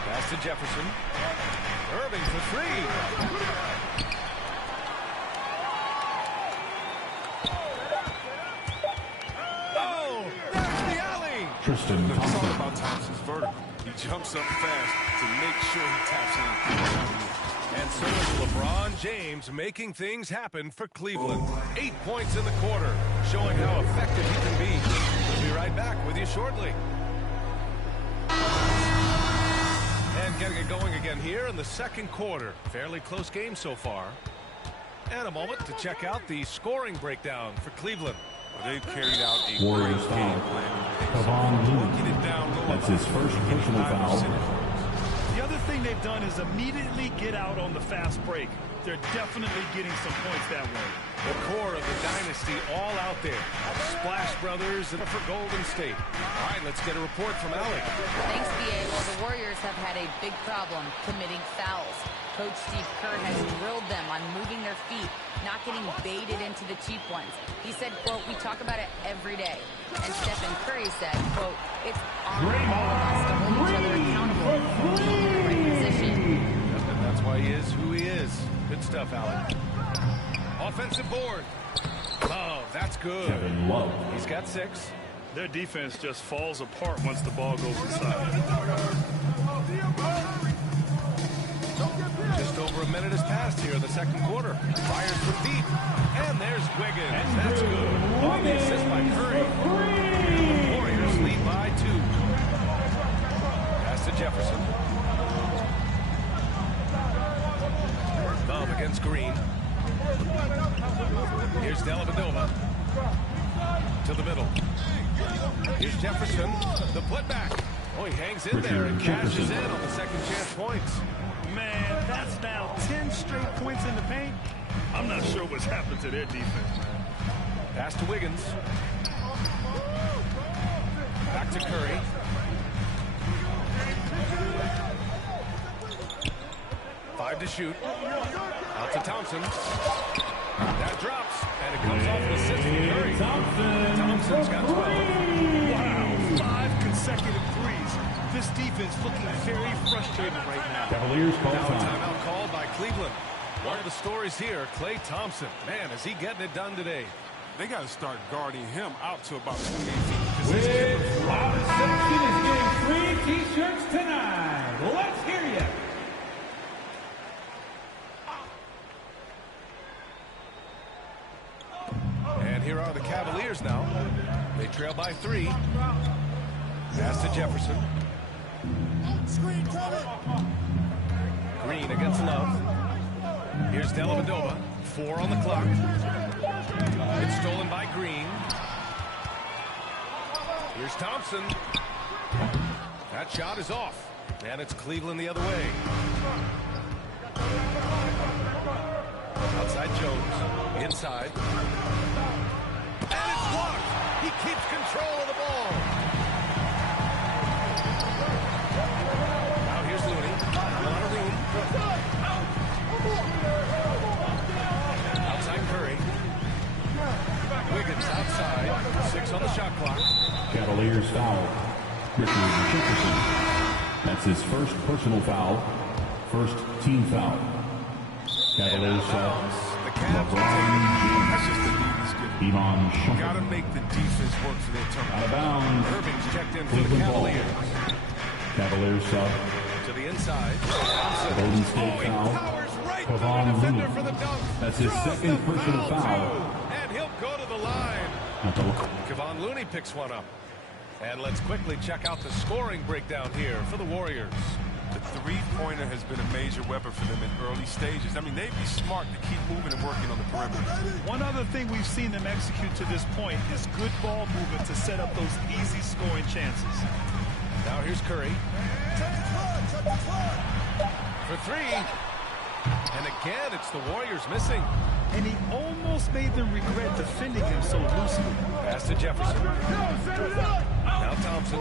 Pass to Jefferson. Irving for three. Oh, that's the alley. Tristan It's all Thompson. about Thompson's vertical. He jumps up fast to make sure he taps in. And so is LeBron James making things happen for Cleveland. 8 points in the quarter, showing how effective he can be. We'll be right back with you shortly. And getting it going again here in the second quarter. Fairly close game so far. And a moment to check out the scoring breakdown for Cleveland. Well, they've carried out a Warriors great foul. game plan. Working it down low. That's his first personal foul. The other thing they've done is immediately get out on the fast break. They're definitely getting some points that way. The core of the dynasty all out there. Splash Brothers and for Golden State. All right, let's get a report from Allie. Thanks, BA. Well, the Warriors have had a big problem committing fouls. Coach Steve Kerr has drilled them on moving their feet, not getting baited into the cheap ones. He said, quote, "We talk about it every day." And Stephen Curry said, quote, "It's on all of us to hold each other accountable for being in the right position." And that's why he is who he is. Good stuff, Allen. Offensive board. Oh, that's good. Kevin Love. He's got 6. Their defense just falls apart once the ball goes inside. Just over a minute has passed here in the second quarter. Fires from deep. And there's Wiggins. That's good. On the assist by Curry. The Warriors lead by 2. Pass to Jefferson. Love against Green. Here's Dellavedova. To the middle. Here's Jefferson. The putback. Oh, he hangs in there and cashes in on the second chance points. Man, that's now 10 straight points in the paint. I'm not sure what's happened to their defense, man. Pass to Wiggins. Back to Curry. Five to shoot. Out to Thompson. That drops, and it comes off an assist from Curry. Thompson's got 12. Wow, 5 consecutive threes. This defense looking very frustrated right now. Cavaliers call Now a time. timeout called by Cleveland. One of the stories here, Klay Thompson. Man, is he getting it done today? They got to start guarding him out to about 28 feet. With Robin Section is getting free T-shirts tonight. Let's hear you. And here are the Cavaliers now. They trail by 3. Pass to Jefferson. Green against Love. Here's Dellavedova. 4 on the clock. It's stolen by Green. Here's Thompson. That shot is off. And it's Cleveland the other way. Outside Jones. Inside. And it's blocked. He keeps control of the ball. Now here's Looney. A lot of room. Outside Curry. Wiggins outside. 6 on the shot clock. Cavaliers foul. Richard Jefferson. That's his first personal foul. First team foul. Cavaliers foul. LeBron James. Ivan Shumpert. Got to make the defense work for their turn. Out of bounds. Irving's checked in for the Cleveland ball. Cavaliers. Cavaliers sub. To the inside. Golden State foul. Right Kevon Looney. for the dunk. That's his second personal foul. And he'll go to the line. Kevon Looney picks one up. And let's quickly check out the scoring breakdown here for the Warriors. The three-pointer has been a major weapon for them in early stages. I mean, they'd be smart to keep moving and working on the perimeter. One other thing we've seen them execute to this point is good ball movement to set up those easy scoring chances. Now here's Curry. For 3. And again, it's the Warriors missing. And he almost made them regret defending him so loosely. Pass to Jefferson. Now Thompson.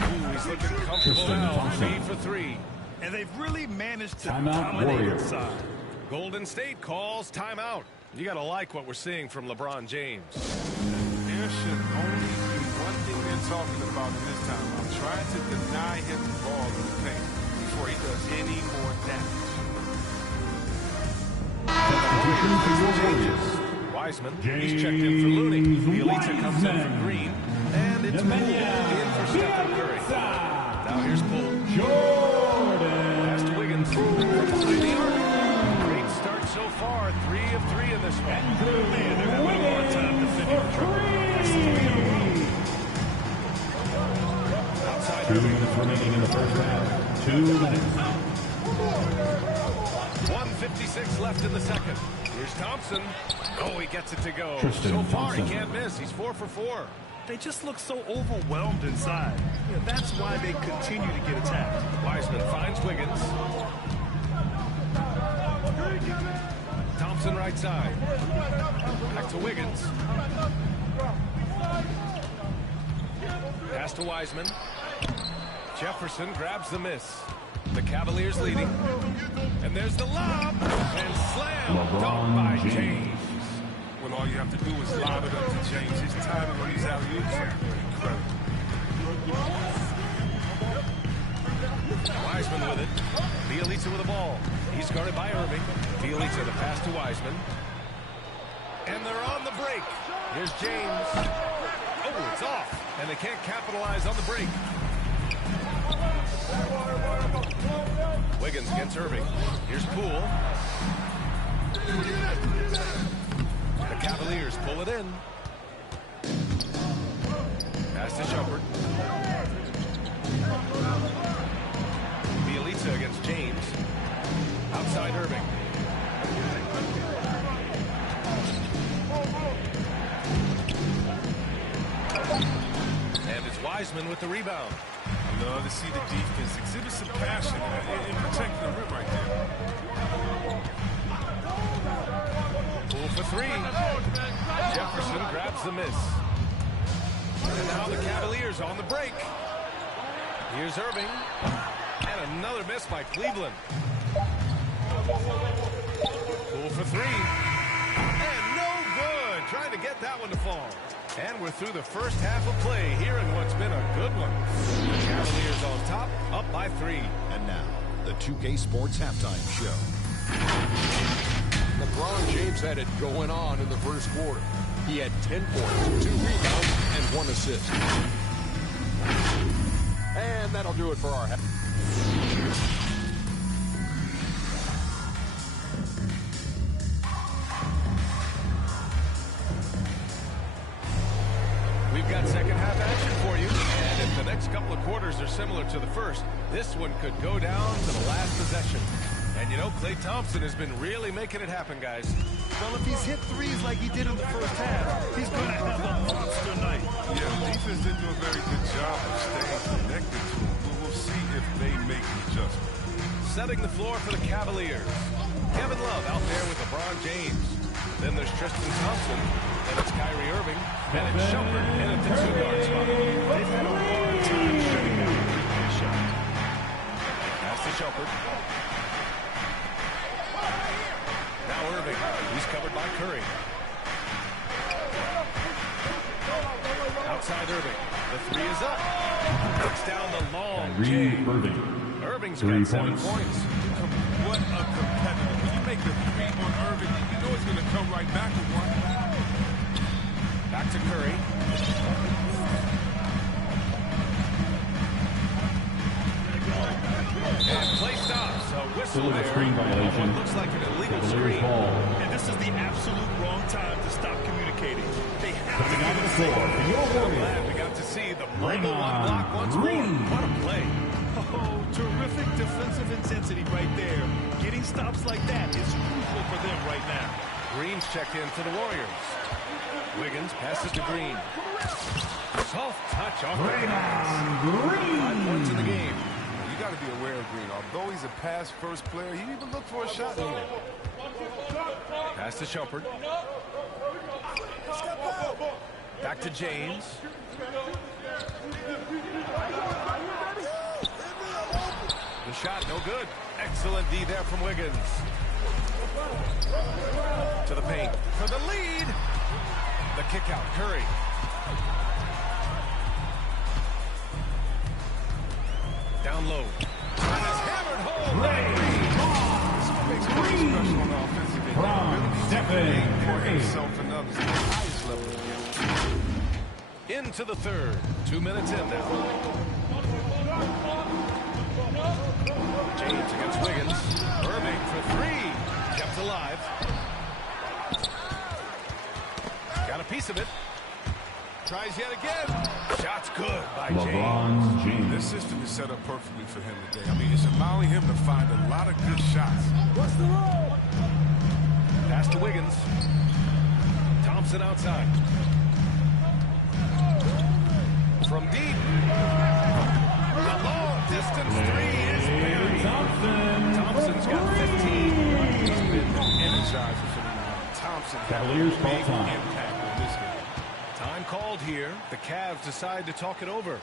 Ooh, he's looking comfortable now. 3 for 3. And they've really managed to Timeout, dominate Warriors. inside. Golden State calls timeout. You got to like what we're seeing from LeBron James. There should only be one thing they're talking about in this time. I'm trying to deny him the ball in the paint before he does any more damage. Wiseman, he's checked in for Looney. Bielitsa comes in for Green. And It's Poole in for Stephen Curry. Now here's Poole. Jordan. Pass to Wiggins. From behind the arc. Great start so far. 3 of 3 in this one. Man, they're having a hard time defending the triple. 2 minutes remaining in the first half. 2 minutes. 1:56 left in the second. Here's Thompson. Oh, he gets it to go. Tristan So far, Thompson. he can't miss. He's 4 for 4. They just look so overwhelmed inside. Yeah, that's why they continue to get attacked. Wiseman finds Wiggins. Thompson right side. Back to Wiggins. Pass to Wiseman. Jefferson grabs the miss. The Cavaliers leading. And there's the lob. And slam. Dunked by James. Well, all you have to do is lob it up to James. His timing on these alley-oops are incredible. Wiseman with it. Bielitsa with the ball. He's guarded by Irving. Bielitsa the pass to Wiseman. And they're on the break. Here's James. Oh, it's off. And they can't capitalize on the break. Wiggins against Irving. Here's Poole. The Cavaliers pull it in. Pass to Shumpert. Bielitsa against James. Outside Irving. And it's Wiseman with the rebound. I love to see the defense exhibit some passion in protecting the rim right there. Poole for 3. Jefferson grabs the miss. And now the Cavaliers on the break. Here's Irving. And another miss by Cleveland. Poole for 3. And no good. Trying to get that one to fall. And we're through the first half of play here in what's been a good one. The Cavaliers on top, up by 3. And now, the 2K Sports Halftime Show. LeBron James had it going on in the first quarter. He had 10 points, 2 rebounds, and 1 assist. And that'll do it for our half. We've got second half action for you, and if the next couple of quarters are similar to the first, this one could go down to the last possession. And you know, Klay Thompson has been really making it happen, guys. Well, if he's hit threes like he did in the first half, he's going to have a monster night. Yeah, the defense didn't do a very good job of staying connected to him, but we'll see if they make an adjustment. Setting the floor for the Cavaliers. Kevin Love out there with LeBron James. Then there's Tristan Thompson, and it's Kyrie Irving, and it's Shumpert in at the 2-guard spot. They've had a hard time shutting down the three-point shot. Pass to Shumpert. Now Irving. He's covered by Curry. Outside Irving. The 3 is up. Knocks down the long J. Irving. Irving's 3 got 7 points. points. What a competitor. When you make the 3 on Irving, you know he's going to come right back with one. Back to Curry. And play stops. A whistle there. Screen violation. Looks like an illegal Cavaliers screen. ball. And this is the absolute wrong time to stop communicating. They have to Coming out get of the floor for your I'm Warriors. glad we got to see the number 1 block once more. What a play. Oh, terrific defensive intensity right there. Getting stops like that is crucial for them right now. Green's checked in for the Warriors. Wiggins passes to Green. Soft touch off the Green. 5 points in the game. You got to be aware of Green. Although he's a pass-first player, he even looked for a shot here. Pass to Shumpert. Back to James. The shot, no good. Excellent D there from Wiggins. To the paint for the lead. The kick out, Curry. Down low. And it's hammered home by Green. Makes Green special on the offensive end. From Stephen For Curry. himself and others at the highest level. into the third. 2 minutes in now. James against Wiggins. Irving for three. Kept alive. Got a piece of it. Tries yet again. Shot's good by James. This system is set up perfectly for him today. I mean, it's allowing him to find a lot of good shots. What's the roll? Pass to Wiggins. Thompson outside. From deep. The long distance three is buried. Thompson's got 15. He's been energizer for the night. Thompson had a big impact on this game. Time called here. The Cavs decide to talk it over.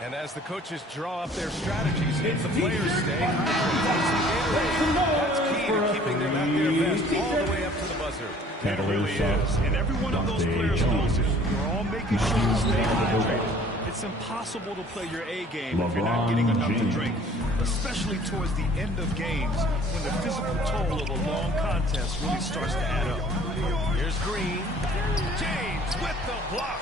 And as the coaches draw up their strategies, if the players stay, that's key to keeping them at their best all the way up to the buzzer. It really is. And every one of those players knows it. You're all making sure to stay hydrated. It's impossible to play your A game if you're not getting enough to drink, especially towards the end of games when the physical toll of a long contest really starts to add up. Here's Green. James with the block.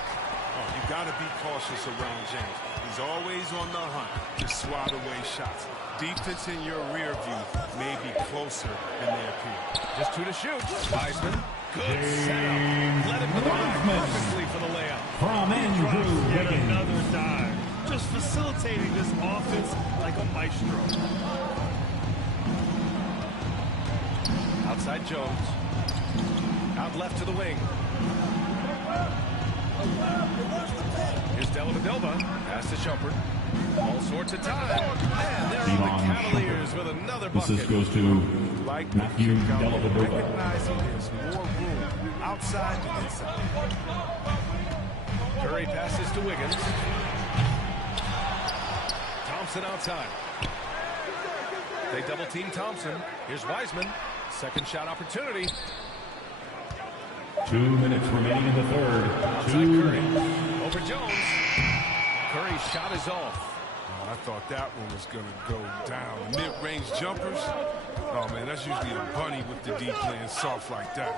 Oh, you got to be cautious around James. He's always on the hunt to swat away shots. Defense in your rear view may be closer than they appear. Just two to shoot. Wiseman. Good setup. Let him go perfectly for the layup. From Andrew Yet Wiggins. another dive. Just facilitating this offense like a maestro. Outside Jones. Out left to the wing. Here's Dellavedova. Pass to Shumpert. All sorts of time. And there are the Cavaliers with another bucket. This goes to Matthew Dellavedova. Recognizing there's more room outside than inside. Curry passes to Wiggins. Thompson outside. They double team Thompson. Here's Wiseman. Second shot opportunity. 2 minutes remaining in the third. Outside Curry. Over Jones. Curry's shot is off. Oh, I thought that one was going to go down. Mid-range jumpers. Oh, man, that's usually a bunny with the D playing soft like that.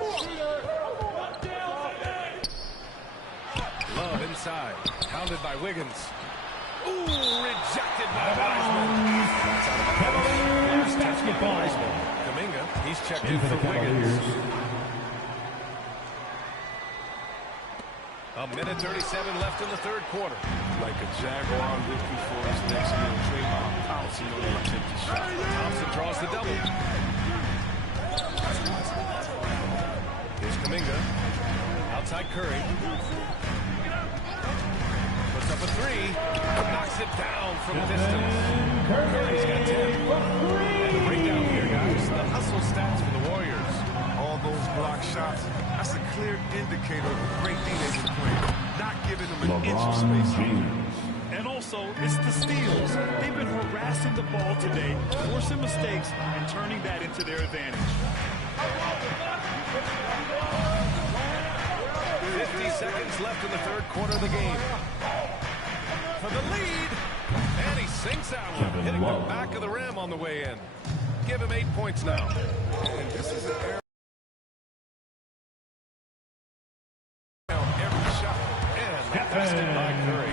Love inside. Pounded by Wiggins. Ooh, rejected by Wiseman. Cavaliers basketball. Kuminga, he's checked in for Wiggins. A minute 37 left in the third quarter. Like a Jaguar looking for his next meal. Draymond pouncing on the empty shot. Thompson draws the double. Here's Kuminga. Outside Curry. Puts up a three. Knocks it down from a distance. Curry's got 10. And the breakdown here, guys. The hustle stats for the Warriors. All those block shots, that's a clear indicator of the great D they've been playing. Not giving them an inch of space. And also, it's the steals. They've been harassing the ball today, forcing mistakes, and turning that into their advantage. 50 seconds left in the third quarter of the game. For the lead. And he sinks that one, hitting the back of the rim on the way in. Give him 8 points now. And this is an error. By Curry.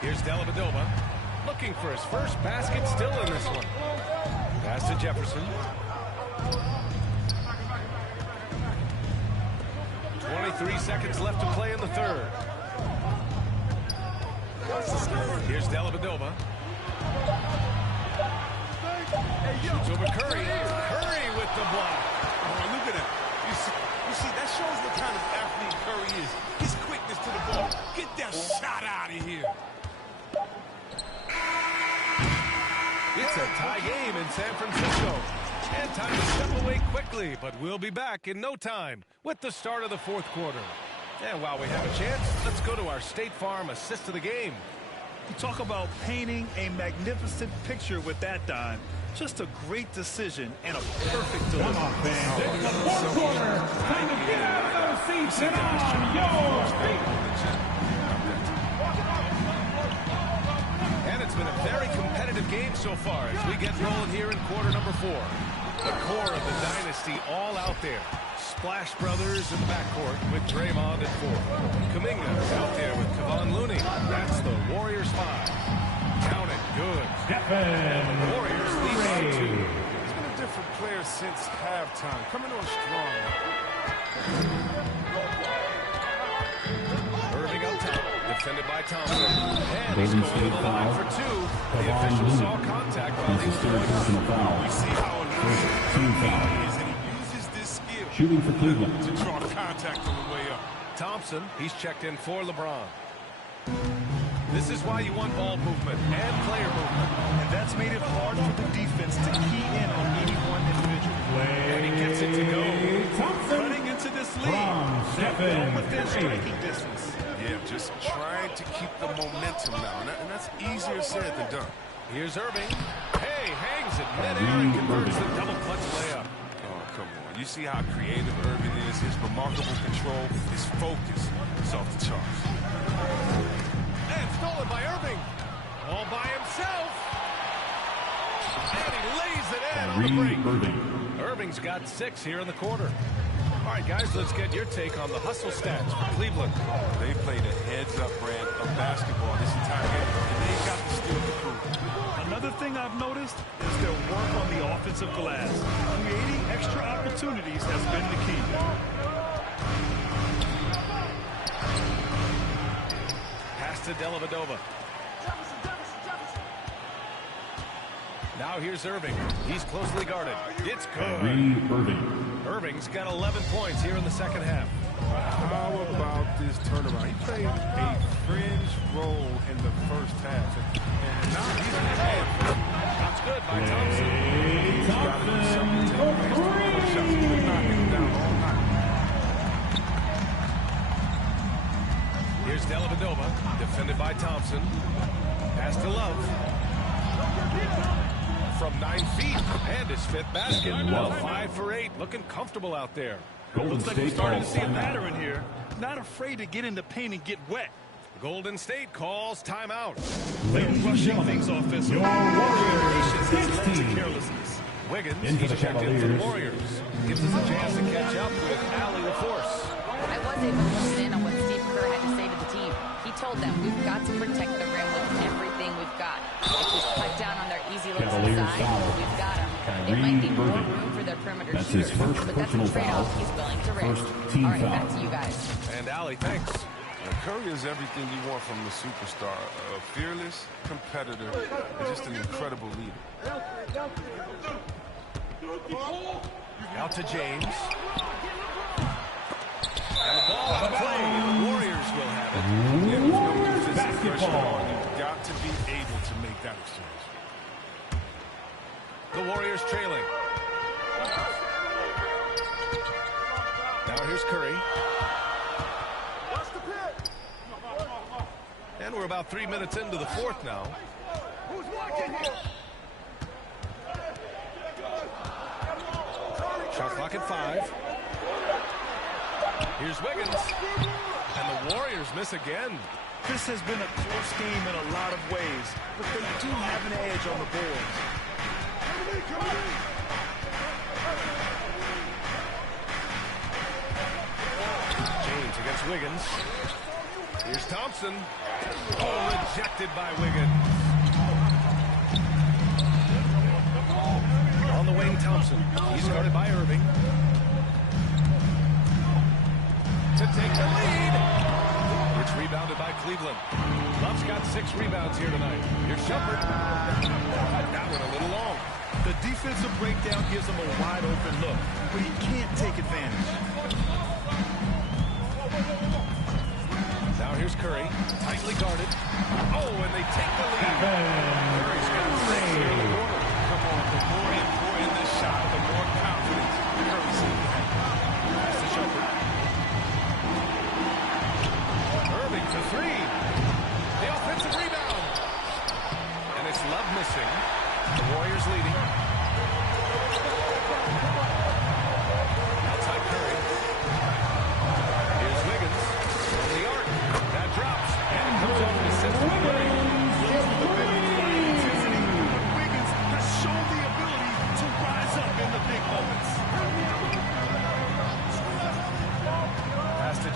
Here's Dellavedova looking for his first basket, still in this one. Pass to Jefferson. 23 seconds left to play in the third. Here's Dellavedova. Shoots over Curry. Curry with the block. Oh, look at that. You see, that shows what kind of athlete Curry is. His quickness to the ball. Get that shot out of here. It's a tie game in San Francisco. And time to step away quickly, but we'll be back in no time with the start of the fourth quarter. And while we have a chance, let's go to our State Farm assist of the game. You talk about painting a magnificent picture with that dime. Just a great decision and a perfect delivery. Come on, fans. It's the fourth quarter. Time to get out of those seats and on your feet. And it's been a very competitive game so far as we get rolling here in quarter number 4. The core of the dynasty all out there. Splash Brothers in the backcourt with Draymond at 4. Kuminga out there with Kevon Looney. That's the Warriors 5. Count it. Good. And the Warriors lead by 2. He's been a different player since halftime. Coming on strong. Irving up top. Defended by Thompson. And he's going to the line for 2. The official saw contact while he was going up. We see how First team foul. he is, and he uses this skill Shooting for Cleveland. to draw contact on the way up. Thompson, he's checked in for LeBron. This is why you want ball movement and player movement. And that's made it hard for the defense to key in on any one individual. And he gets it to go. Running into this lead. They're within striking distance. Yeah, just trying to keep the momentum now, and that's easier said than done. Here's Irving. Hey, hangs it midair and converts the double clutch layup. Oh, come on. You see how creative Irving is, his remarkable control, his focus is off the charts. And stolen by Irving. All by himself. And he lays it in on the break. Irving. Irving's got 6 here in the quarter. All right, guys, let's get your take on the hustle stats for Cleveland. They played a heads-up brand of basketball this entire game, and they got the steal to prove it. Another thing I've noticed is their work on the offensive glass. Creating extra opportunities has been the key. Pass to Dellavedova. Now here's Irving. He's closely guarded. It's good. Irving. Irving's got 11 points here in the second half. How about this turnaround? He played a fringe role in the first half, and now he's in the half. Shots good by Thompson. He's got to do something to take advantage of the shots. He's been knocking him down all night. Here's Dellavedova, defended by Thompson. Pass to Love. From 9 feet, and his 5th basket. Well, 5 for 8, looking comfortable out there. Looks like we're starting to see a pattern here. Not afraid to get in the paint and get wet. Golden State calls timeout. They're rushing things offensively. Carelessness. Wiggins, he's checked in for the Warriors. Gives us a chance to catch up with Allie LaForce. I was able to listen in on what Steve Kerr had to say to the team. He told them we've got to protect the rim with everything we've got. If we cut down on their easy looks inside, we've got them. It might be more room for their perimeter shooters, but that's a trade-off he's willing to risk. All right, back to you guys. And Allie, thanks. Curry is everything you want from the superstar. A fearless competitor and just an incredible leader. Out to James. And the ball on the play. The Warriors will have it. Yeah, with no defensive pressure on, you've got to be able to make that exchange. The Warriors trailing. Now here's Curry. And we're about 3 minutes into the 4th now. Shot clock at 5. Here's Wiggins. And the Warriors miss again. This has been a close game in a lot of ways, but they do have an edge on the boards. James against Wiggins. Here's Thompson. Oh, rejected by Wiggins. On the wing, Thompson. He's guarded by Irving. To take the lead. It's rebounded by Cleveland. Love's got 6 rebounds here tonight. Here's Shumpert. That one a little long. The defensive breakdown gives him a wide open look, but he can't take advantage. Now here's Curry, tightly guarded. Oh, and they take the lead. Curry's got 6 here in the quarter. Come on, the more important this shot, the more confidence Curry seems to have. Pass to Shumpert. Irving for 3. The offensive rebound. And it's Love missing. The Warriors leading. Outside Curry. Here's Wiggins. On the arc. That drops. And it comes off the assist by Curry.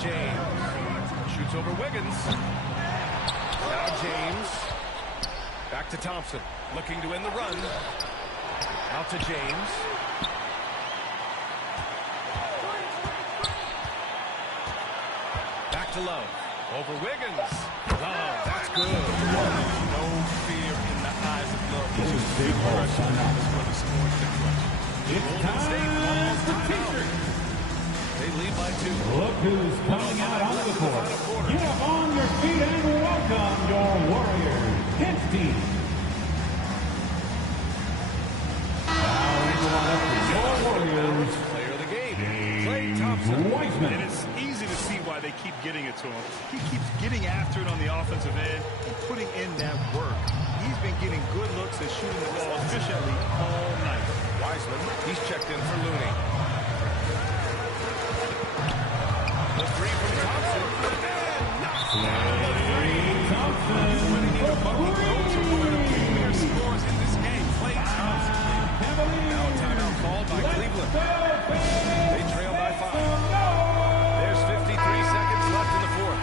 James. Shoots over Wiggins. Now James. Back to Thompson. Looking to end the run. Out to James. Back to Love. Over Wiggins. Love, that's good. No fear in the eyes of Love. He's just big crushing as well as scoring the crush. It's time for T-shirt. They lead by 2. Look who's coming out onto the court. Get up on your feet and welcome your Warriors. Hits team. Now we go on up to your Warriors. Player of the game. James Wiseman. And it's easy to see why they keep getting it to him. He keeps getting after it on the offensive end and putting in that work. He's been getting good looks and shooting the ball efficiently all night. Wiseman, he's checked in for Looney. The 3 from Thompson. And knocks down the 3. Thompson. When he needs a bucket, those are one of the premier scores in this game. Clay Thompson. Now a timeout called by Cleveland. They trail by 5. There's 53 seconds left in the 4th.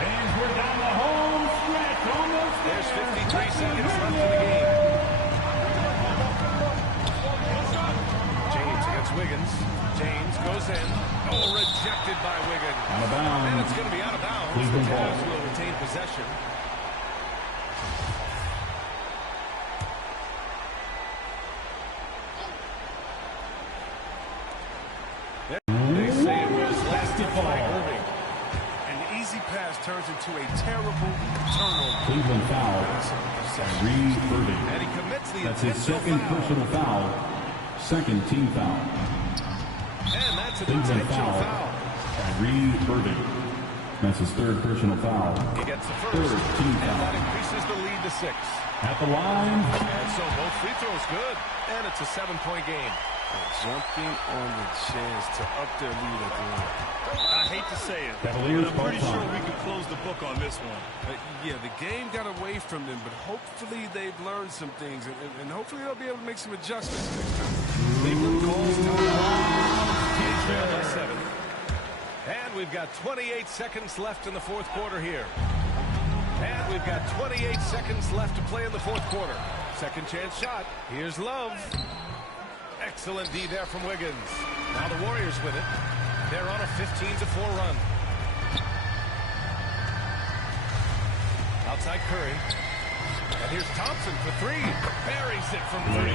Fans, we're down the home stretch. Almost there. There's 53 seconds left in the game. James against Wiggins. James goes in. Oh, rejected by Wiggins. Out of bounds. And it's going to be out of bounds. The Cleveland ball. Cavs will retain possession. They say it was last by Irving. An easy pass turns into a terrible turnover. Cleveland foul. Reed Irving. And he commits the That's his intentional second foul. personal foul. Second team foul. And that's an Cleveland intentional foul. foul. Reed Irving. That's his third personal foul. He gets the first, Third team and foul. that increases the lead to 6. At the line. And so both free throws good, and it's a 7-point game. Jumping on the chance to up their lead at the end. I hate to say it, Cavaliers but I'm pretty ball sure time. we can close the book on this one. Yeah, the game got away from them, but hopefully they've learned some things, and hopefully they'll be able to make some adjustments next time. Cleveland calls timeout. They trail by 7. And we've got 28 seconds left in the 4th quarter here. And we've got 28 seconds left to play in the 4th quarter. Second chance shot. Here's Love. Excellent D there from Wiggins. Now the Warriors win it. They're on a 15-4 run. Outside Curry. And here's Thompson for 3. Buries it from 3.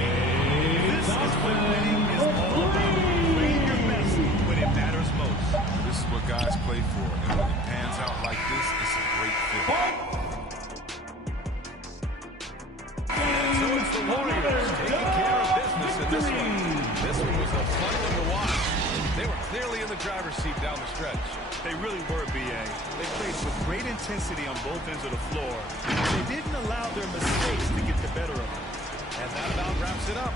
This is what winning is all about. Playing your best when it matters most. This is what guys play for, and when it pans out like this, it's a great fit. So it's the Warriors taking care of business in this one. This one was a fun one to watch. They were clearly in the driver's seat down the stretch. They really were, B.A. They played with great intensity on both ends of the floor. They didn't allow their mistakes to get the better of them. And that about wraps it up.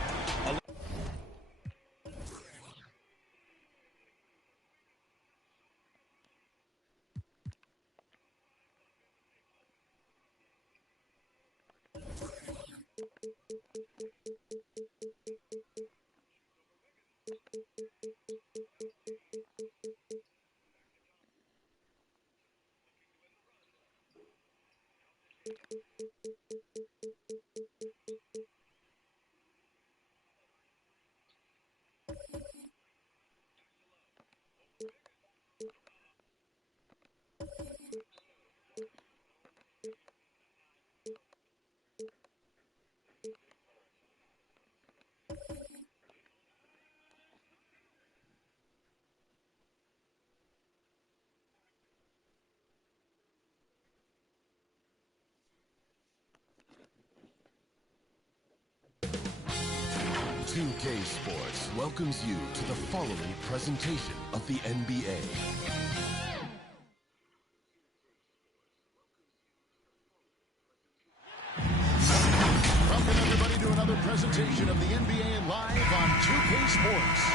K Sports welcomes you to the following presentation of the NBA. Welcome everybody to another presentation of the NBA live on 2K Sports.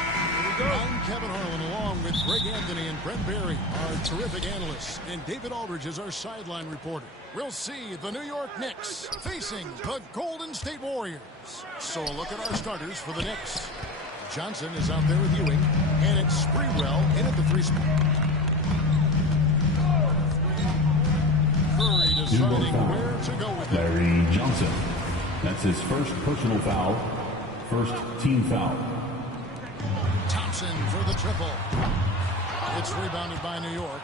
I'm Kevin Harlan along with Greg Anthony and Brent Barry, our terrific analysts, and David Aldridge is our sideline reporter. We'll see the New York Knicks facing the Golden State Warriors. So a look at our starters for the Knicks. Johnson is out there with Ewing, and it's Sprewell in at the 3 spot. deciding where to go with it. Larry Johnson. That's his first personal foul. First team foul. Thompson for the triple. It's rebounded by New York.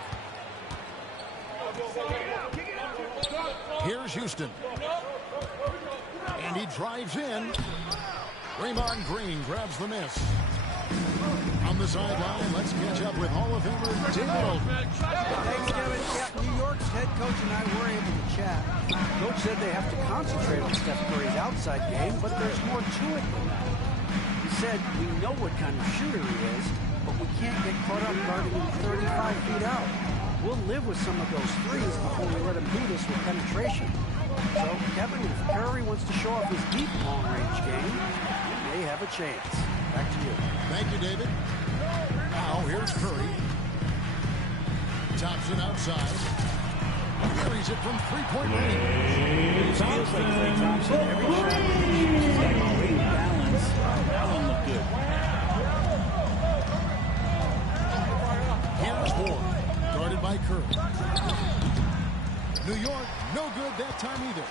Here's Houston. And he drives in. Draymond Green grabs the miss. On the sideline, let's catch up with Hall of Famer David Aldridge. Thanks, Kevin. Yeah, New York's head coach and I were able to chat. Coach said they have to concentrate on Steph Curry's outside game, but there's more to it than that. He said, we know what kind of shooter he is, but we can't get caught up guarding him 35 feet out. We'll live with some of those threes before we let him do this with penetration. So, Kevin, if Curry wants to show off his deep long-range game, he may have a chance. Back to you. Thank you, David. Now, here's Curry. Thompson outside. Carries it from three-point range. It feels like Clay Thompson. Every shot he's got great balance. That one looked good. Here's Ward. Guarded by Curry. New York, no good that time either.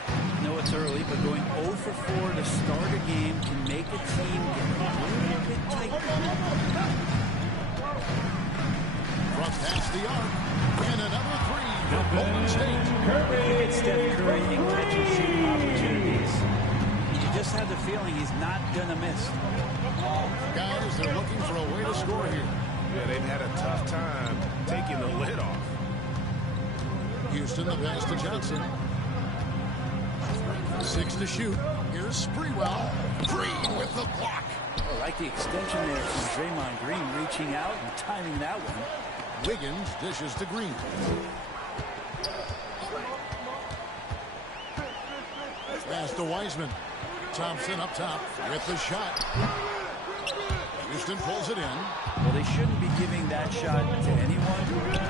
No, it's early, but going 0 for 4 to start a game can make a team get a little bit tight. From past the arc, and another three for Golden State. You get Steph Curry in catch-and-shoot opportunities. You just have the feeling he's not going to miss. Guys, they're looking for a way to score here. Yeah, they've had a tough time taking the lid off. Houston, the pass to Johnson. 6 to shoot. Here's Sprewell. Green with the block. I like the extension there from Draymond Green reaching out and timing that one. Wiggins dishes to Green. Pass to Wiseman. Thompson up top with the shot. Houston pulls it in. Well, they shouldn't be giving that shot to anyone,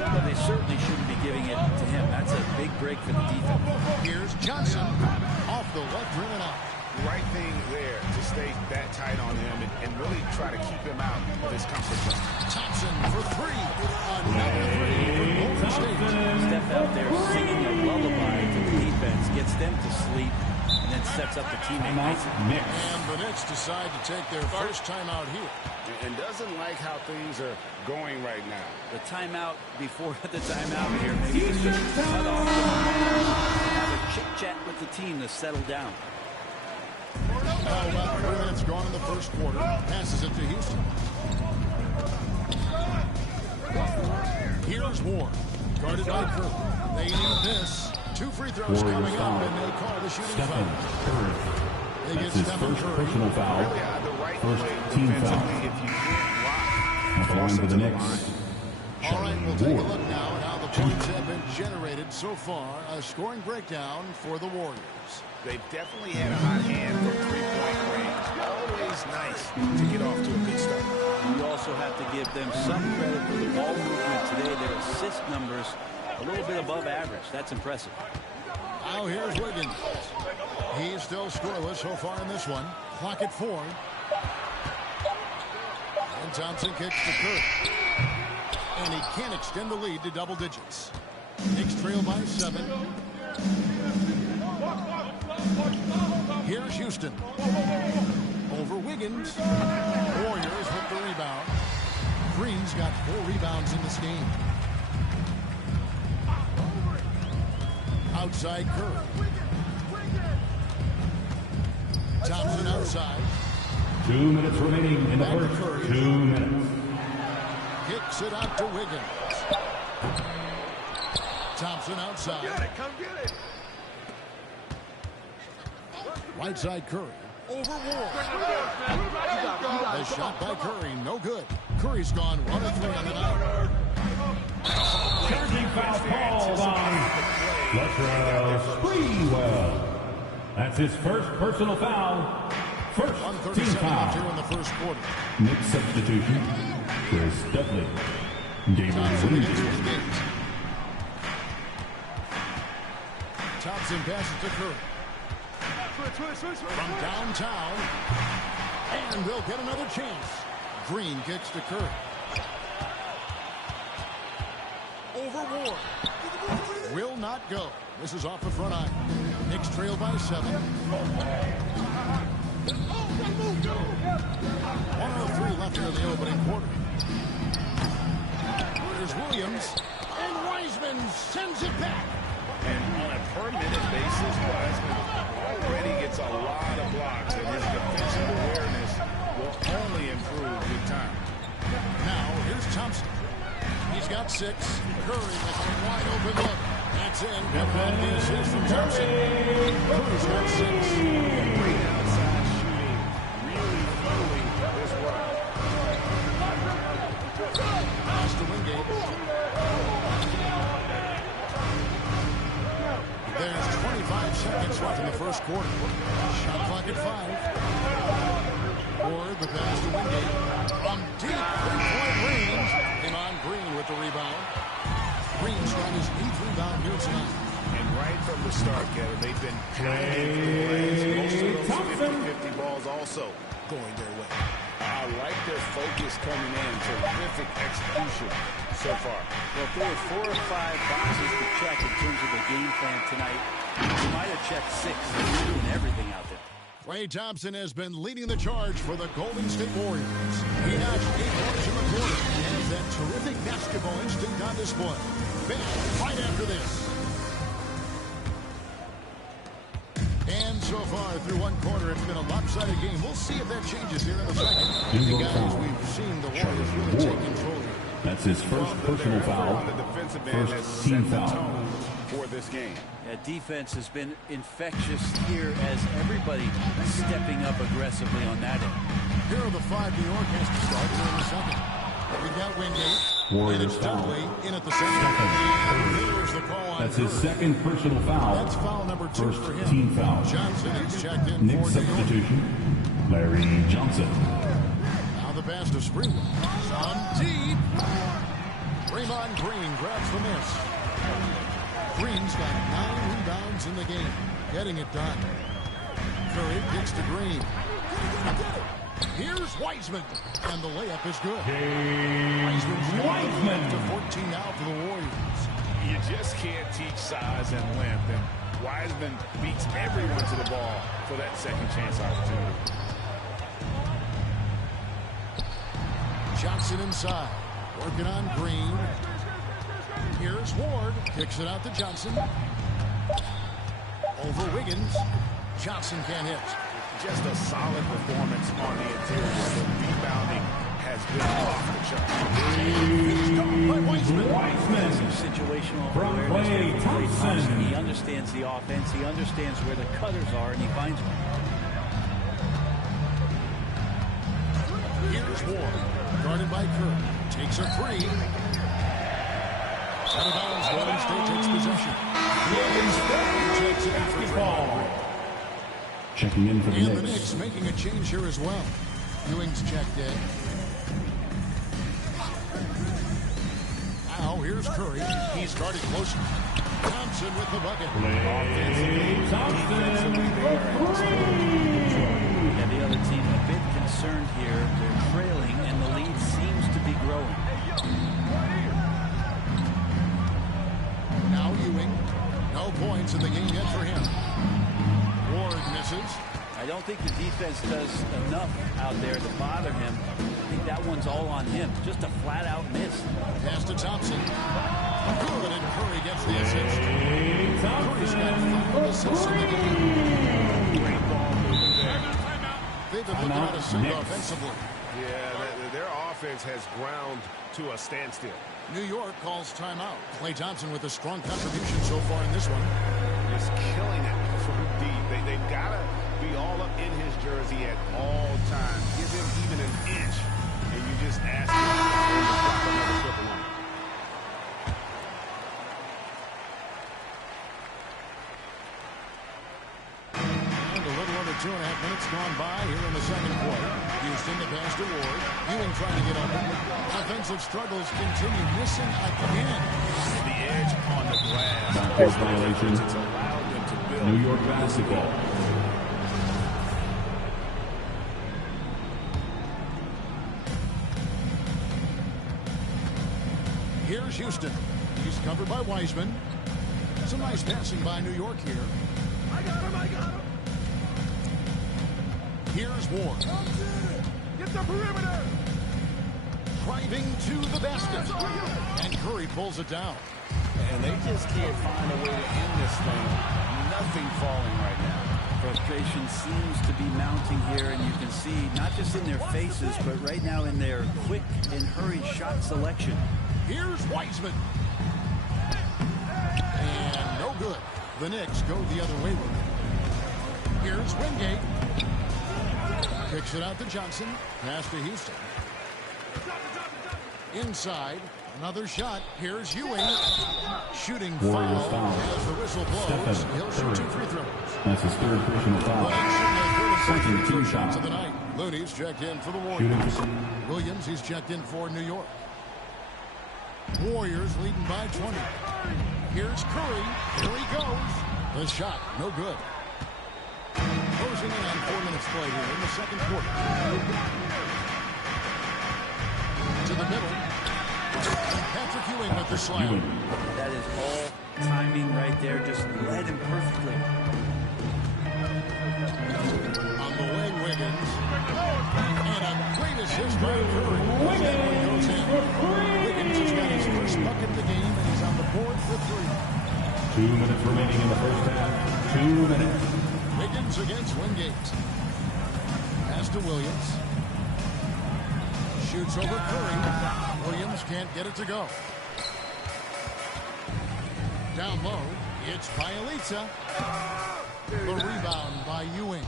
but they certainly shouldn't be giving it to him. That's a big break for the defense. Here's Johnson off the left rim and out. Right thing there to stay that tight on him and really try to keep him out of his comfort zone. Thompson for three. Another three for Golden State. Steph out there singing a lullaby to the defense, gets them to sleep, and then sets up the teammate. And the Knicks decide to take their first timeout here. And doesn't like how things are going right now. The timeout before the timeout here. Maybe it's just cut off the momentum, have a chit-chat with the team to settle down. Now about 3 minutes gone in the first quarter. Passes it to Houston. Here's Ward. Guarded by Curry. They need this. 2 free throws coming up, and they call the shooting foul. That's his first personal foul. First team foul. At the line for the Knicks. All right, we'll take a look now at how the points have been generated so far. A scoring breakdown for the Warriors. They've definitely had a hot hand from three-point range. Always nice to get off to a good start. You also have to give them some credit for the ball movement today. Their assist numbers a little bit above average. That's impressive. Now here's Wiggins. He's still scoreless so far in this one. Clock at 4. And Thompson kicks to Curry. And he can't extend the lead to double digits. Knicks trail by 7. Here's Houston. Over Wiggins. Warriors with the rebound. Green's got 4 rebounds in this game. Outside Curry. Thompson outside. 2 minutes remaining in the first. 2 minutes. Kicks it out to Wiggins. Thompson outside. Get it, come get it. Right side Curry. Over Ward. The shot by Curry, no good. Curry's gone 1 of 3 on the night. Charging foul called on Latrell Sprewell. That's his first personal foul. First team foul. Here in the first quarter. Knicks substitution. Chris Dudley. David Williams. Thompson passes to Curry. From downtown. And they'll get another chance. Green kicks to Curry. Over Ward. will not go. This is off the front eye. Knicks trail by 7. 1:03 left here in the opening quarter. Here's Williams. And Wiseman sends it back. And on a per-minute basis, Wiseman already gets a lot of blocks, and his defensive awareness will only improve with time. Now, here's Thompson. He's got 6. Curry with a wide open look. That's in. Covered the assist from Thompson. Curry's got 6. Great outside shooting. Really fueling this run. Pass to Wingate. There's 25 seconds left in the first quarter. Shot clock at 5. Ward, the pass to Wingate. From deep three-point range. Came on Green with the rebound. Green's got his 8th rebound here tonight. And right from the start, Kevin, they've been playing most of those 50-50 balls also going their way. I like their focus coming in. Terrific execution so far. Well, if there were 4 or 5 boxes to check in terms of the game plan tonight, you might have checked 6. They're doing everything out there. Klay Thompson has been leading the charge for the Golden State Warriors. He notched 8 points in the quarter and has that terrific basketball instinct on display. Back right after this. And so far, through one quarter, it's been a lopsided game. We'll see if that changes here in a second. The guys we've seen the Warriors really take control here. That's his first personal foul. First team foul. For this game. Yeah, defense has been infectious here as everybody stepping up aggressively on that end. Here are the 5 New York has to start here in a second. We got Wingate. Warriors foul. In at the second. That's his second personal foul. That's foul number 2 first for him. team foul. Johnson is checked in. Knicks substitution. Larry Johnson. Now the pass to Springwood. On deep. Draymond Green grabs the miss. Green's got 9 rebounds in the game. Getting it done. Curry kicks to Green. Here's Wiseman. And the layup is good. Wiseman to 14 now for the Warriors. You just can't teach size and length. And Wiseman beats everyone to the ball for that second chance opportunity. Johnson inside. Working on Green. Here's Ward. Kicks it out to Johnson. Over Wiggins. Johnson can't hit. Just a solid performance on the interior. The rebounding has been off the chart. Wiseman. Some situational From awareness. Klay Thompson. He understands the offense. He understands where the cutters are, and he finds them. Here's Ward. Guarded by Curry. Takes a 3. Out of bounds. Golden State takes possession. Takes it for ball. Checking in for the And Knicks. the Knicks making a change here as well. Ewing's checked in. Now here's Curry. He started closer. Thompson with the bucket. Klay Thompson for 3. And the other team a bit concerned here. They're trailing, and the lead seems to be growing. Now Ewing. No points in the game yet for him. Ward misses. I don't think the defense does enough out there to bother him. I think that one's all on him. Just a flat-out miss. Pass to Thompson. Good, and Curry gets the assist. Curry's got 5 assists in the game. Great ball movement there. They've been looking at a send offensively. Yeah, their offense has ground to a standstill. New York calls timeout. Klay Thompson with a strong contribution so far in this one. Just killing it from deep. They've got to be all up in his jersey at all times. Give him even an inch, and you just ask him to drop another triple on him. And a little under 2.5 minutes gone by here in the second quarter. Houston the pass to Ward. Ewing trying to get open. Offensive struggles continue. Missing again. The edge on the glass. Backcourt violation. It's allowed them to build. New York basketball. Here's Houston. He's covered by Wiseman. Some nice passing by New York here. I got him. Here's Ward. Get the perimeter. Driving to the basket. And Curry pulls it down. And they just can't find a way to end this thing. Nothing falling right now. Frustration seems to be mounting here, and you can see not just in their faces, but right now in their quick and hurried shot selection. Here's Wiseman. And no good. The Knicks go the other way with it. Here's Wingate. Kicks it out to Johnson. Pass to Houston. Inside. Another shot. Here's Ewing. Shooting foul as the whistle blows. He'll shoot 2 free throws. That's his third personal foul. Second team shots of the night. Looney's checked in for the Warriors. Williams, he's checked in for New York. Warriors leading by 20. Here's Curry. Here he goes. The shot, no good. Closing in on 4 minutes play here in the second quarter. To the middle. Patrick Ewing with the slam. That is all timing right there. Just led him perfectly. On the wing, Wiggins. And a great assist by Curry. That one goes in. Wiggins has got his first bucket of the game, and he's on the board for 3. 2 minutes remaining in the first half. 2 minutes. Wiggins against Wingate. Pass to Williams. Shoots over Curry. Williams can't get it to go. Down low, it's Bielitsa. The rebound by Ewing.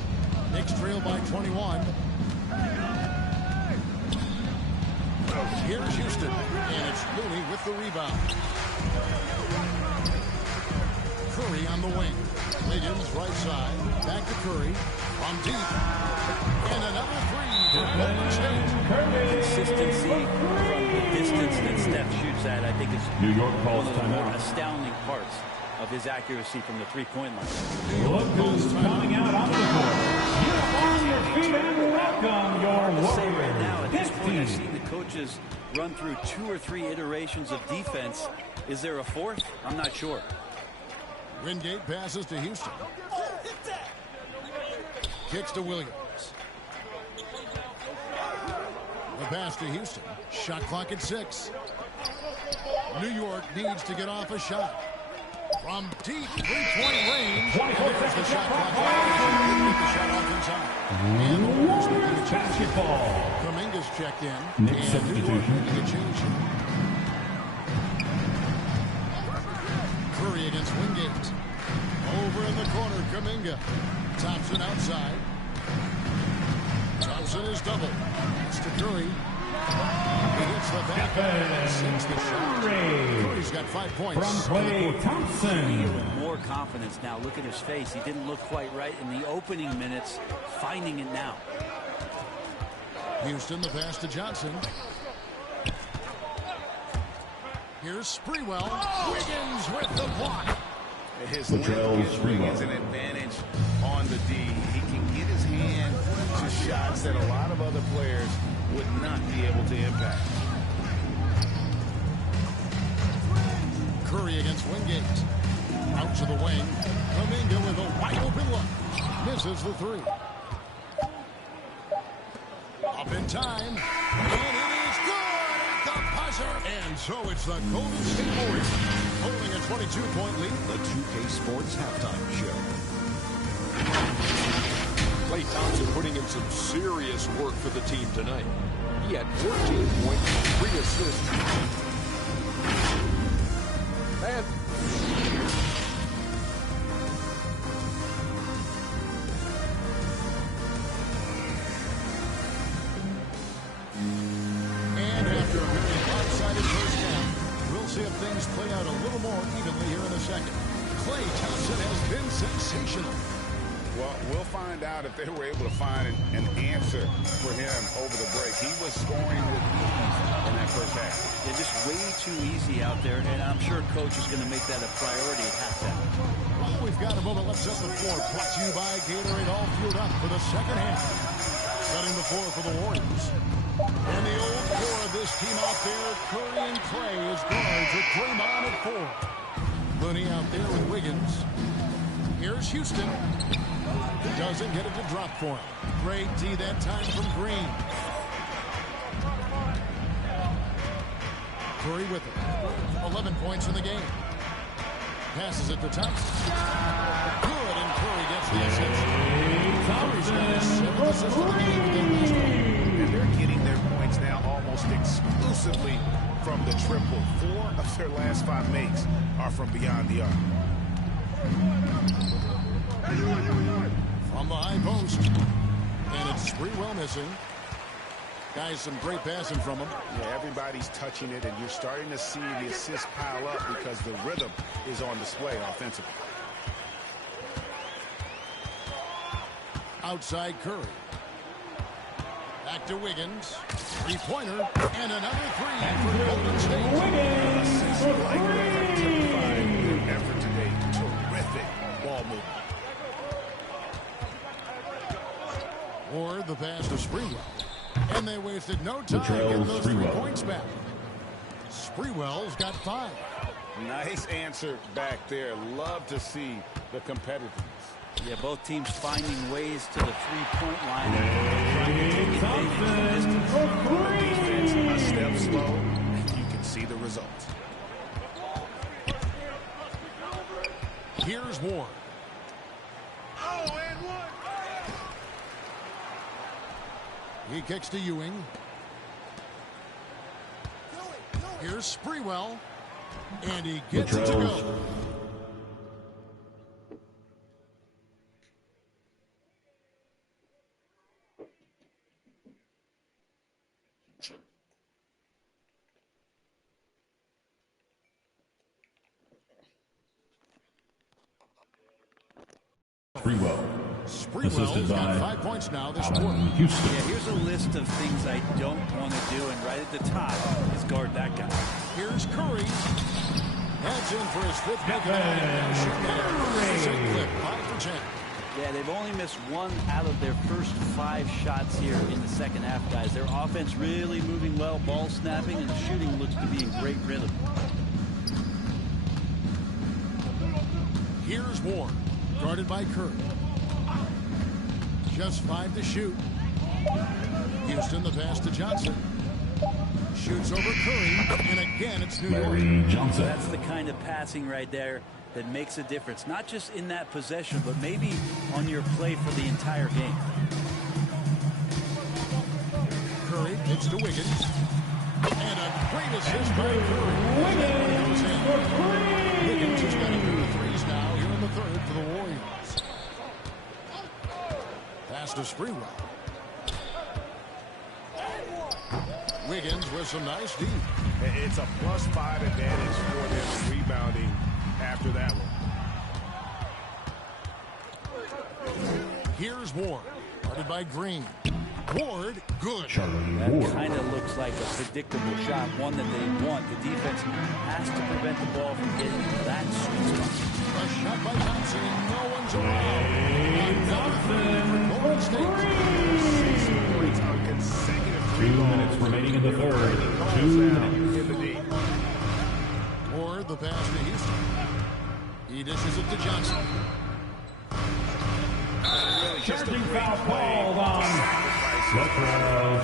Knicks trail by 21. Here's Houston, and it's Looney with the rebound. Curry on the wing. Wiggins right side. Back to Curry. From deep. And another 3 for Golden State. Consistency from the distance that Steph shoots at, I think, is New York calls one of the more timeout. astounding parts of his accuracy from the three-point line. Look who's coming out on the court. Get up on your feet and welcome your Warriors. Right now, at this point, I've 15. seen the coaches run through 2 or 3 iterations of defense. Is there a 4th? I'm not sure. Wingate passes to Houston. Kicks to Williams. The pass to Houston. Shot clock at 6. New York needs to get off a shot. From deep 3-point range. There's the shot clock. Get the shot off inside. And the Warriors making a Basketball. Kuminga's checked in. Nick And New York substitution. making a change. Curry against Wingate. Over in the corner, Kuminga. Thompson outside. Thompson is double. It's to Curry. He hits the back and sinks the shot. Curry's got 5 points. From Klay Thompson. With more confidence now. Look at his face. He didn't look quite right in the opening minutes. Finding it now. Houston, the pass to Johnson. Here's Sprewell. Wiggins with the block. His length gives Wiggins an advantage on the D. He can get his hand to shots that a lot of other players would not be able to impact. Curry against Wingate. Out to the wing. Kuminga with a wide open look. Misses the 3. Up in time. And it is good at the buzzer. And so it's the Golden State Warriors holding a 22-point lead. The 2K Sports Halftime Show. Klay Thompson putting in some serious work for the team tonight. He had 14 points, 3 assists. And after a very lopsided first half, we'll see if things play out a little more evenly here in a second. Klay Thompson has been sensational. Well, we'll find out if they were able to find an answer for him over the break. He was scoring with ease in that first half. They're just way too easy out there, and I'm sure Coach is going to make that a priority at halftime. Well, we've got a moment left set the floor. Brought to you by Gatorade, all fueled up for the second half. Setting the floor for the Warriors. And the old core of this team out there, Curry and Klay as guards with Draymond at 4. Looney out there with Here's Houston. Doesn't get it to drop for him. Great D that time from Green. Curry with it. 11 points in the game. Passes it to Thompson. Good, and Curry gets the assist. Curry's got his 7th assist of the game again last night. And they're getting their points now almost exclusively from the triple. 4 of their last 5 makes are from beyond the arc. From the high post. And it's Sprewell missing. Guys, some great passing from him. Yeah, everybody's touching it, and you're starting to see the assists pile up because the rhythm is on display offensively. Outside Curry. Back to Wiggins. 3-pointer, and another 3 for Golden State. Assists like that typifying their effort today. Terrific ball movement. Or the pass to Sprewell. And they wasted no time getting those 3 points back. Sprewell's got 5. Nice answer back there. Love to see the competitiveness. Yeah, both teams finding ways to the 3-point line. And trying to take advantage of defense a step slow. You can see the results. Here's Ward. Oh, and one. He kicks to Ewing. Here's Sprewell. And he gets it to go. Sprewell's got 5 points now this quarter. Houston. Yeah, here's a list of things I don't want to do, and right at the top is guard that guy. Here's Curry. That's in for his 5th make. Yeah, they've only missed 1 out of their first 5 shots here in the second half, guys. Their offense really moving well, ball snapping, and the shooting looks to be in great rhythm. Here's Ward, guarded by Curry. Just 5 to shoot. Houston, the pass to Johnson. Shoots over Curry, and again it's New York. Johnson. That's the kind of passing right there that makes a difference, not just in that possession, but maybe on your play for the entire game. Curry hits to Wiggins. And a great assist by Curry. And that one goes in. Wiggins has got a few threes now here in the 3rd for the Warriors. Pass to Sprewell. Wiggins with some nice D. It's a +5 advantage for them rebounding after that one. Here's Ward, guarded by Green. Ward, good. That kind of looks like a predictable shot, one that they want. The defense has to prevent the ball from getting to that sweet spot. A shot by Thompson, and no one's around. Another 3 for Golden State. 6 points on consecutive 2 minutes remaining in the 3rd. 2 minutes. In the D. Or the pass to Houston. He dishes it to Johnson. Charging foul called on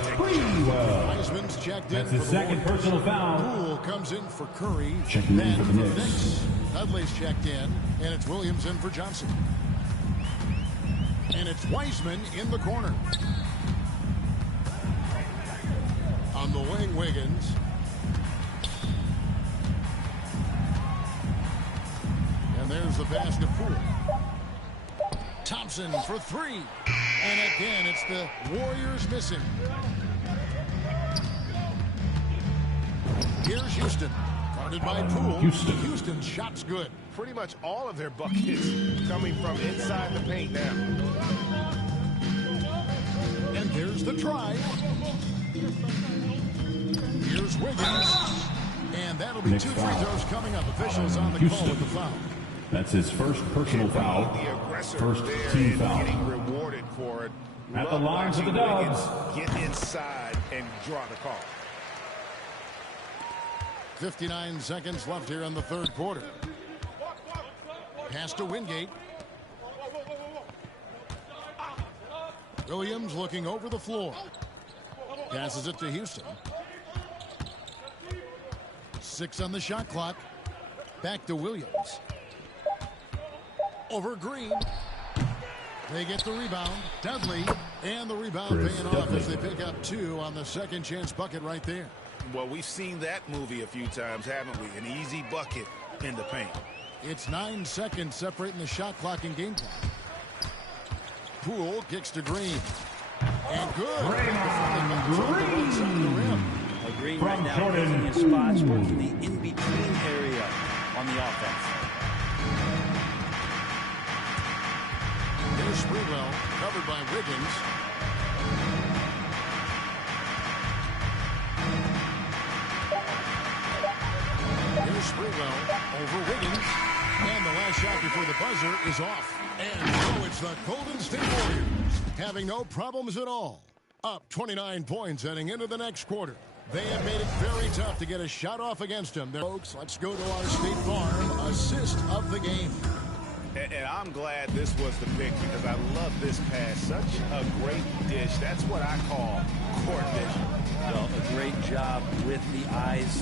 Sprewell. Wiseman's checked in. That's his 2nd personal foul. Poole comes in for Curry. Checking in for the Knicks. Dudley's checked in, and it's Williams in for Johnson. And it's Wiseman in the corner. On the wing, Wiggins. And there's the pass to Poole. Thompson for 3. And again, it's the Warriors missing. Here's Houston, guarded by Poole. Houston's shot's good. Pretty much all of their buckets coming from inside the paint now. And there's the try. Here's Wiggins. And that'll be 2 free throws coming up. Officials on the call with the foul. That's his 1st personal foul. 1st team foul. Getting rewarded for it. At the line for the Dubs. Get inside and draw the call. 59 seconds left here in the 3rd quarter. Pass to Wingate. Williams looking over the floor. Passes it to Houston. 6 on the shot clock. Back to Williams. Over Green. They get the rebound. Dudley. And the rebound paying off as they pick up 2 on the second chance bucket right there. Well, we've seen that movie a few times, haven't we? An easy bucket in the paint. It's 9 seconds separating the shot clock and game clock. Poole kicks to Green. And good. Green right now picking his spots, working the in-between area on the offense. Here's Sprewell, covered by Wiggins. Here's Sprewell over Wiggins. And the last shot before the buzzer is off. And so it's the Golden State Warriors having no problems at all. Up 29 points heading into the next quarter. They have made it very tough to get a shot off against them. Folks, let's go to our State Farm assist of the game. And I'm glad this was the pick because I love this pass. Such a great dish. That's what I call court vision. Well, a great job with the eyes.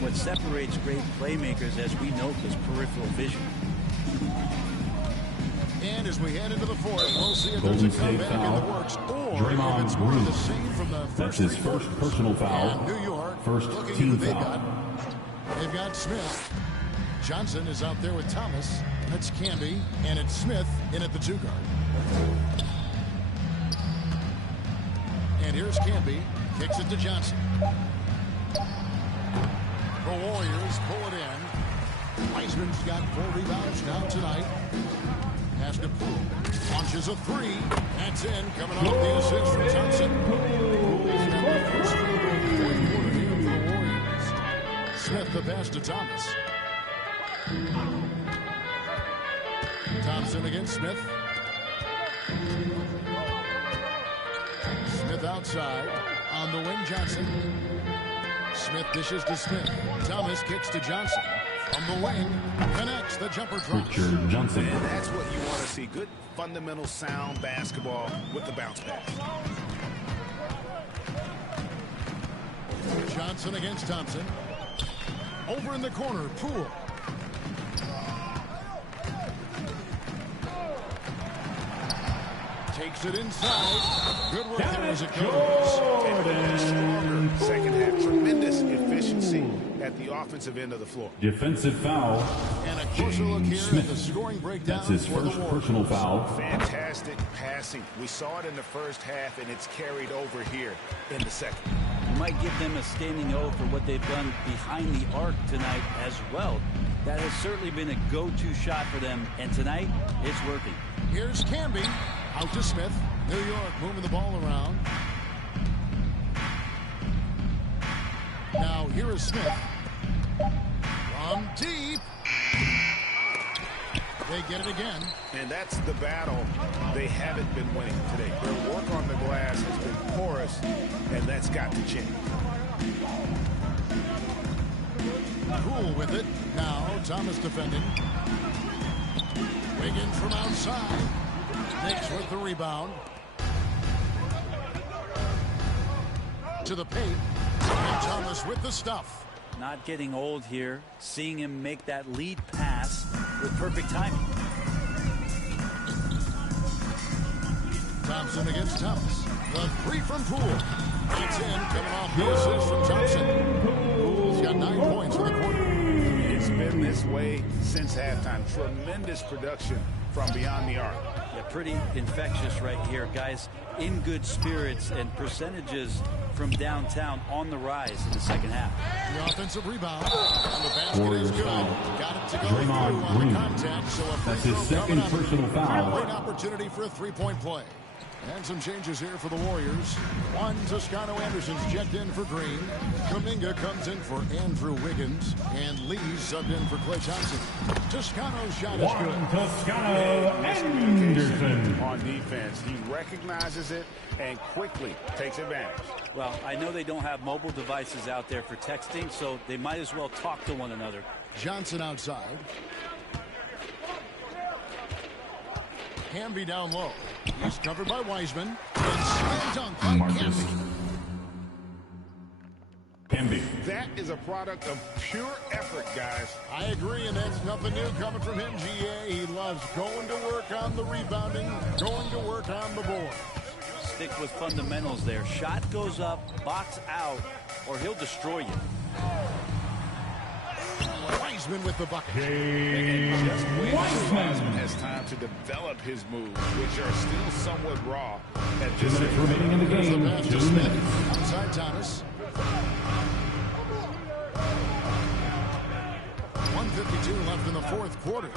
What separates great playmakers, as we know, is peripheral vision. And as we head into the fourth, we'll see if there's a comeback in the works, or if it's more of the same from the first. That's his first personal foul. And New York, first team foul. They've got Smith. Johnson is out there with Thomas. That's Canby, and it's Smith in at the 2 guard. And here's Canby, kicks it to Johnson. The Warriors pull it in. Wiseman's got 4 rebounds now tonight. Pass to Poole. Launches a 3. That's in. Coming off the assist from Thompson. Poole's got the first fourth quarter here for the Warriors. Smith the pass to Thomas. Thompson against Smith. Smith outside. On the wing, Johnson. Smith dishes to Smith. Thomas kicks to Johnson. On the wing, connects the jumper drops. Richard Johnson. And that's what you want to see. Good, fundamental, sound basketball with the bounce pass. Johnson against Thompson. Over in the corner, Poole. Takes it inside. Good work there as it goes. Stronger second half. Tremendous efficiency at the offensive end of the floor. Defensive foul. And a closer look here at the scoring breakdown. That's his first personal foul. Fantastic passing. We saw it in the first half, and it's carried over here in the second. You might give them a standing O for what they've done behind the arc tonight as well. That has certainly been a go-to shot for them, and tonight it's working. Here's Canby. Out to Smith. New York moving the ball around. Now here is Smith. From deep. They get it again. And that's the battle they haven't been winning today. Their work on the glass has been porous, and that's got to change. Poole with it. Now Thomas defending. Wiggins from outside. Knicks with the rebound. To the paint. And Thomas with the stuff. Not getting old here. Seeing him make that lead pass with perfect timing. Thompson against Thomas. The 3 from Poole. It's in. Coming off the assist from Thompson. Poole's got 9 points for the quarter. It's been this way since halftime. Tremendous production from beyond the arc. Yeah, pretty infectious right here, guys. In good spirits, and percentages from downtown on the rise in the second half. The offensive rebound. And the basket Warriors is good. foul. Got it to go Draymond through on Green. the contact. So a That's free his throw second coming up. personal foul. Great opportunity for a 3-point play. And some changes here for the Warriors. Juan Toscano Anderson's checked in for Green. Kuminga comes in for Andrew Wiggins. And Lee subbed in for Klay Thompson. Toscano's shot is good. Juan Toscano Anderson. On defense, he recognizes it and quickly takes advantage. Well, I know they don't have mobile devices out there for texting, so they might as well talk to one another. Johnson outside. Canby down low. He's covered by Wiseman. And slam dunk by Marcus Camby. That is a product of pure effort, guys. I agree, and that's nothing new coming from him, GA. He loves going to work on the rebounding, going to work on the board. Stick with fundamentals there. Shot goes up, box out, or he'll destroy you. Wiseman with the bucket. And just wait until Wiseman has time to develop his moves, which are still somewhat raw at this 2 minutes remaining in the game. 2 minutes. Outside Thomas. 1:52 left in the fourth quarter.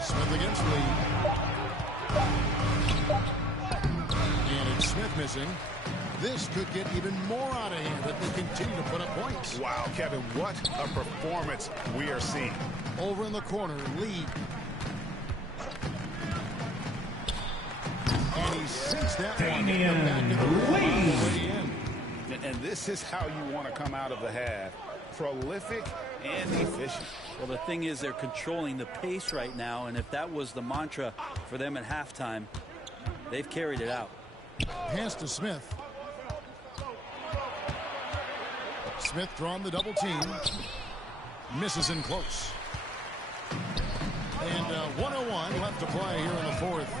Smith against Lee. And it's Smith missing. This could get even more out of hand if they continue to put up points. Wow, Kevin, what a performance we are seeing. Over in the corner, Lee. And he sinks that one in the back of the way in. And this is how you want to come out of the half. Prolific and efficient. Well, the thing is, they're controlling the pace right now, and if that was the mantra for them at halftime, they've carried it out. Pass to Smith. Smith drawing the double team. Misses in close. And 1:01 left to play here in the fourth.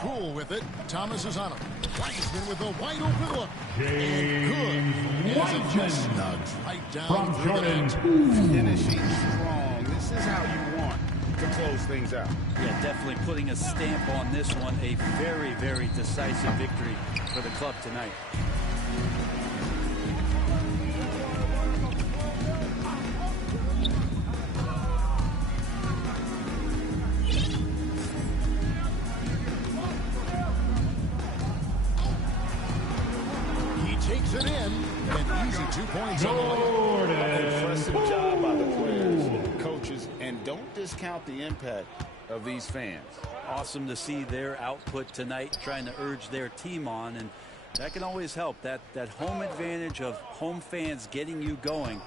Cool with it. Thomas is on him. Wiseman with a wide open look. James Wiseman right down from Jordan. Finishing strong. This is how you want to close things out. Yeah, definitely putting a stamp on this one. A very, very decisive victory for the club tonight. Takes it in. An easy 2 points on the layup. Impressive job by the players, coaches, and don't discount the impact of these fans. Awesome to see their output tonight, trying to urge their team on, and that can always help. That home advantage of home fans getting you going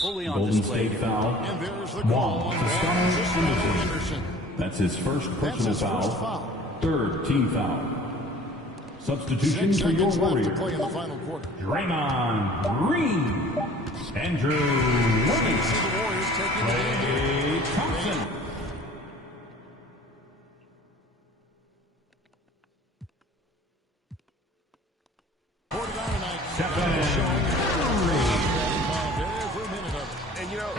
fully on Golden display. State foul. And there's the call on Anderson. That's his first personal foul. Third team foul. Substitution for your Warriors. Play in the final quarter. Draymond Green. Andrew Wiggins. Klay Thompson. And you know,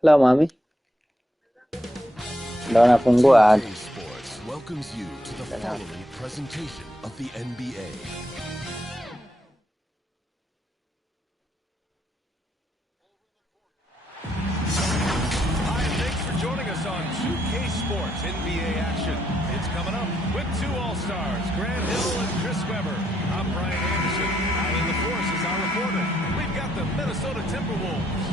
Hello, Mami. Đó là phun của anh. Sports welcomes you to the following presentation of the NBA. Hi, and thanks for joining us on 2K Sports NBA action. It's coming up with two All-Stars, Grant Hill and Chris Webber. I'm Brian Anderson. Out in the force is our reporter. We've got the Minnesota Timberwolves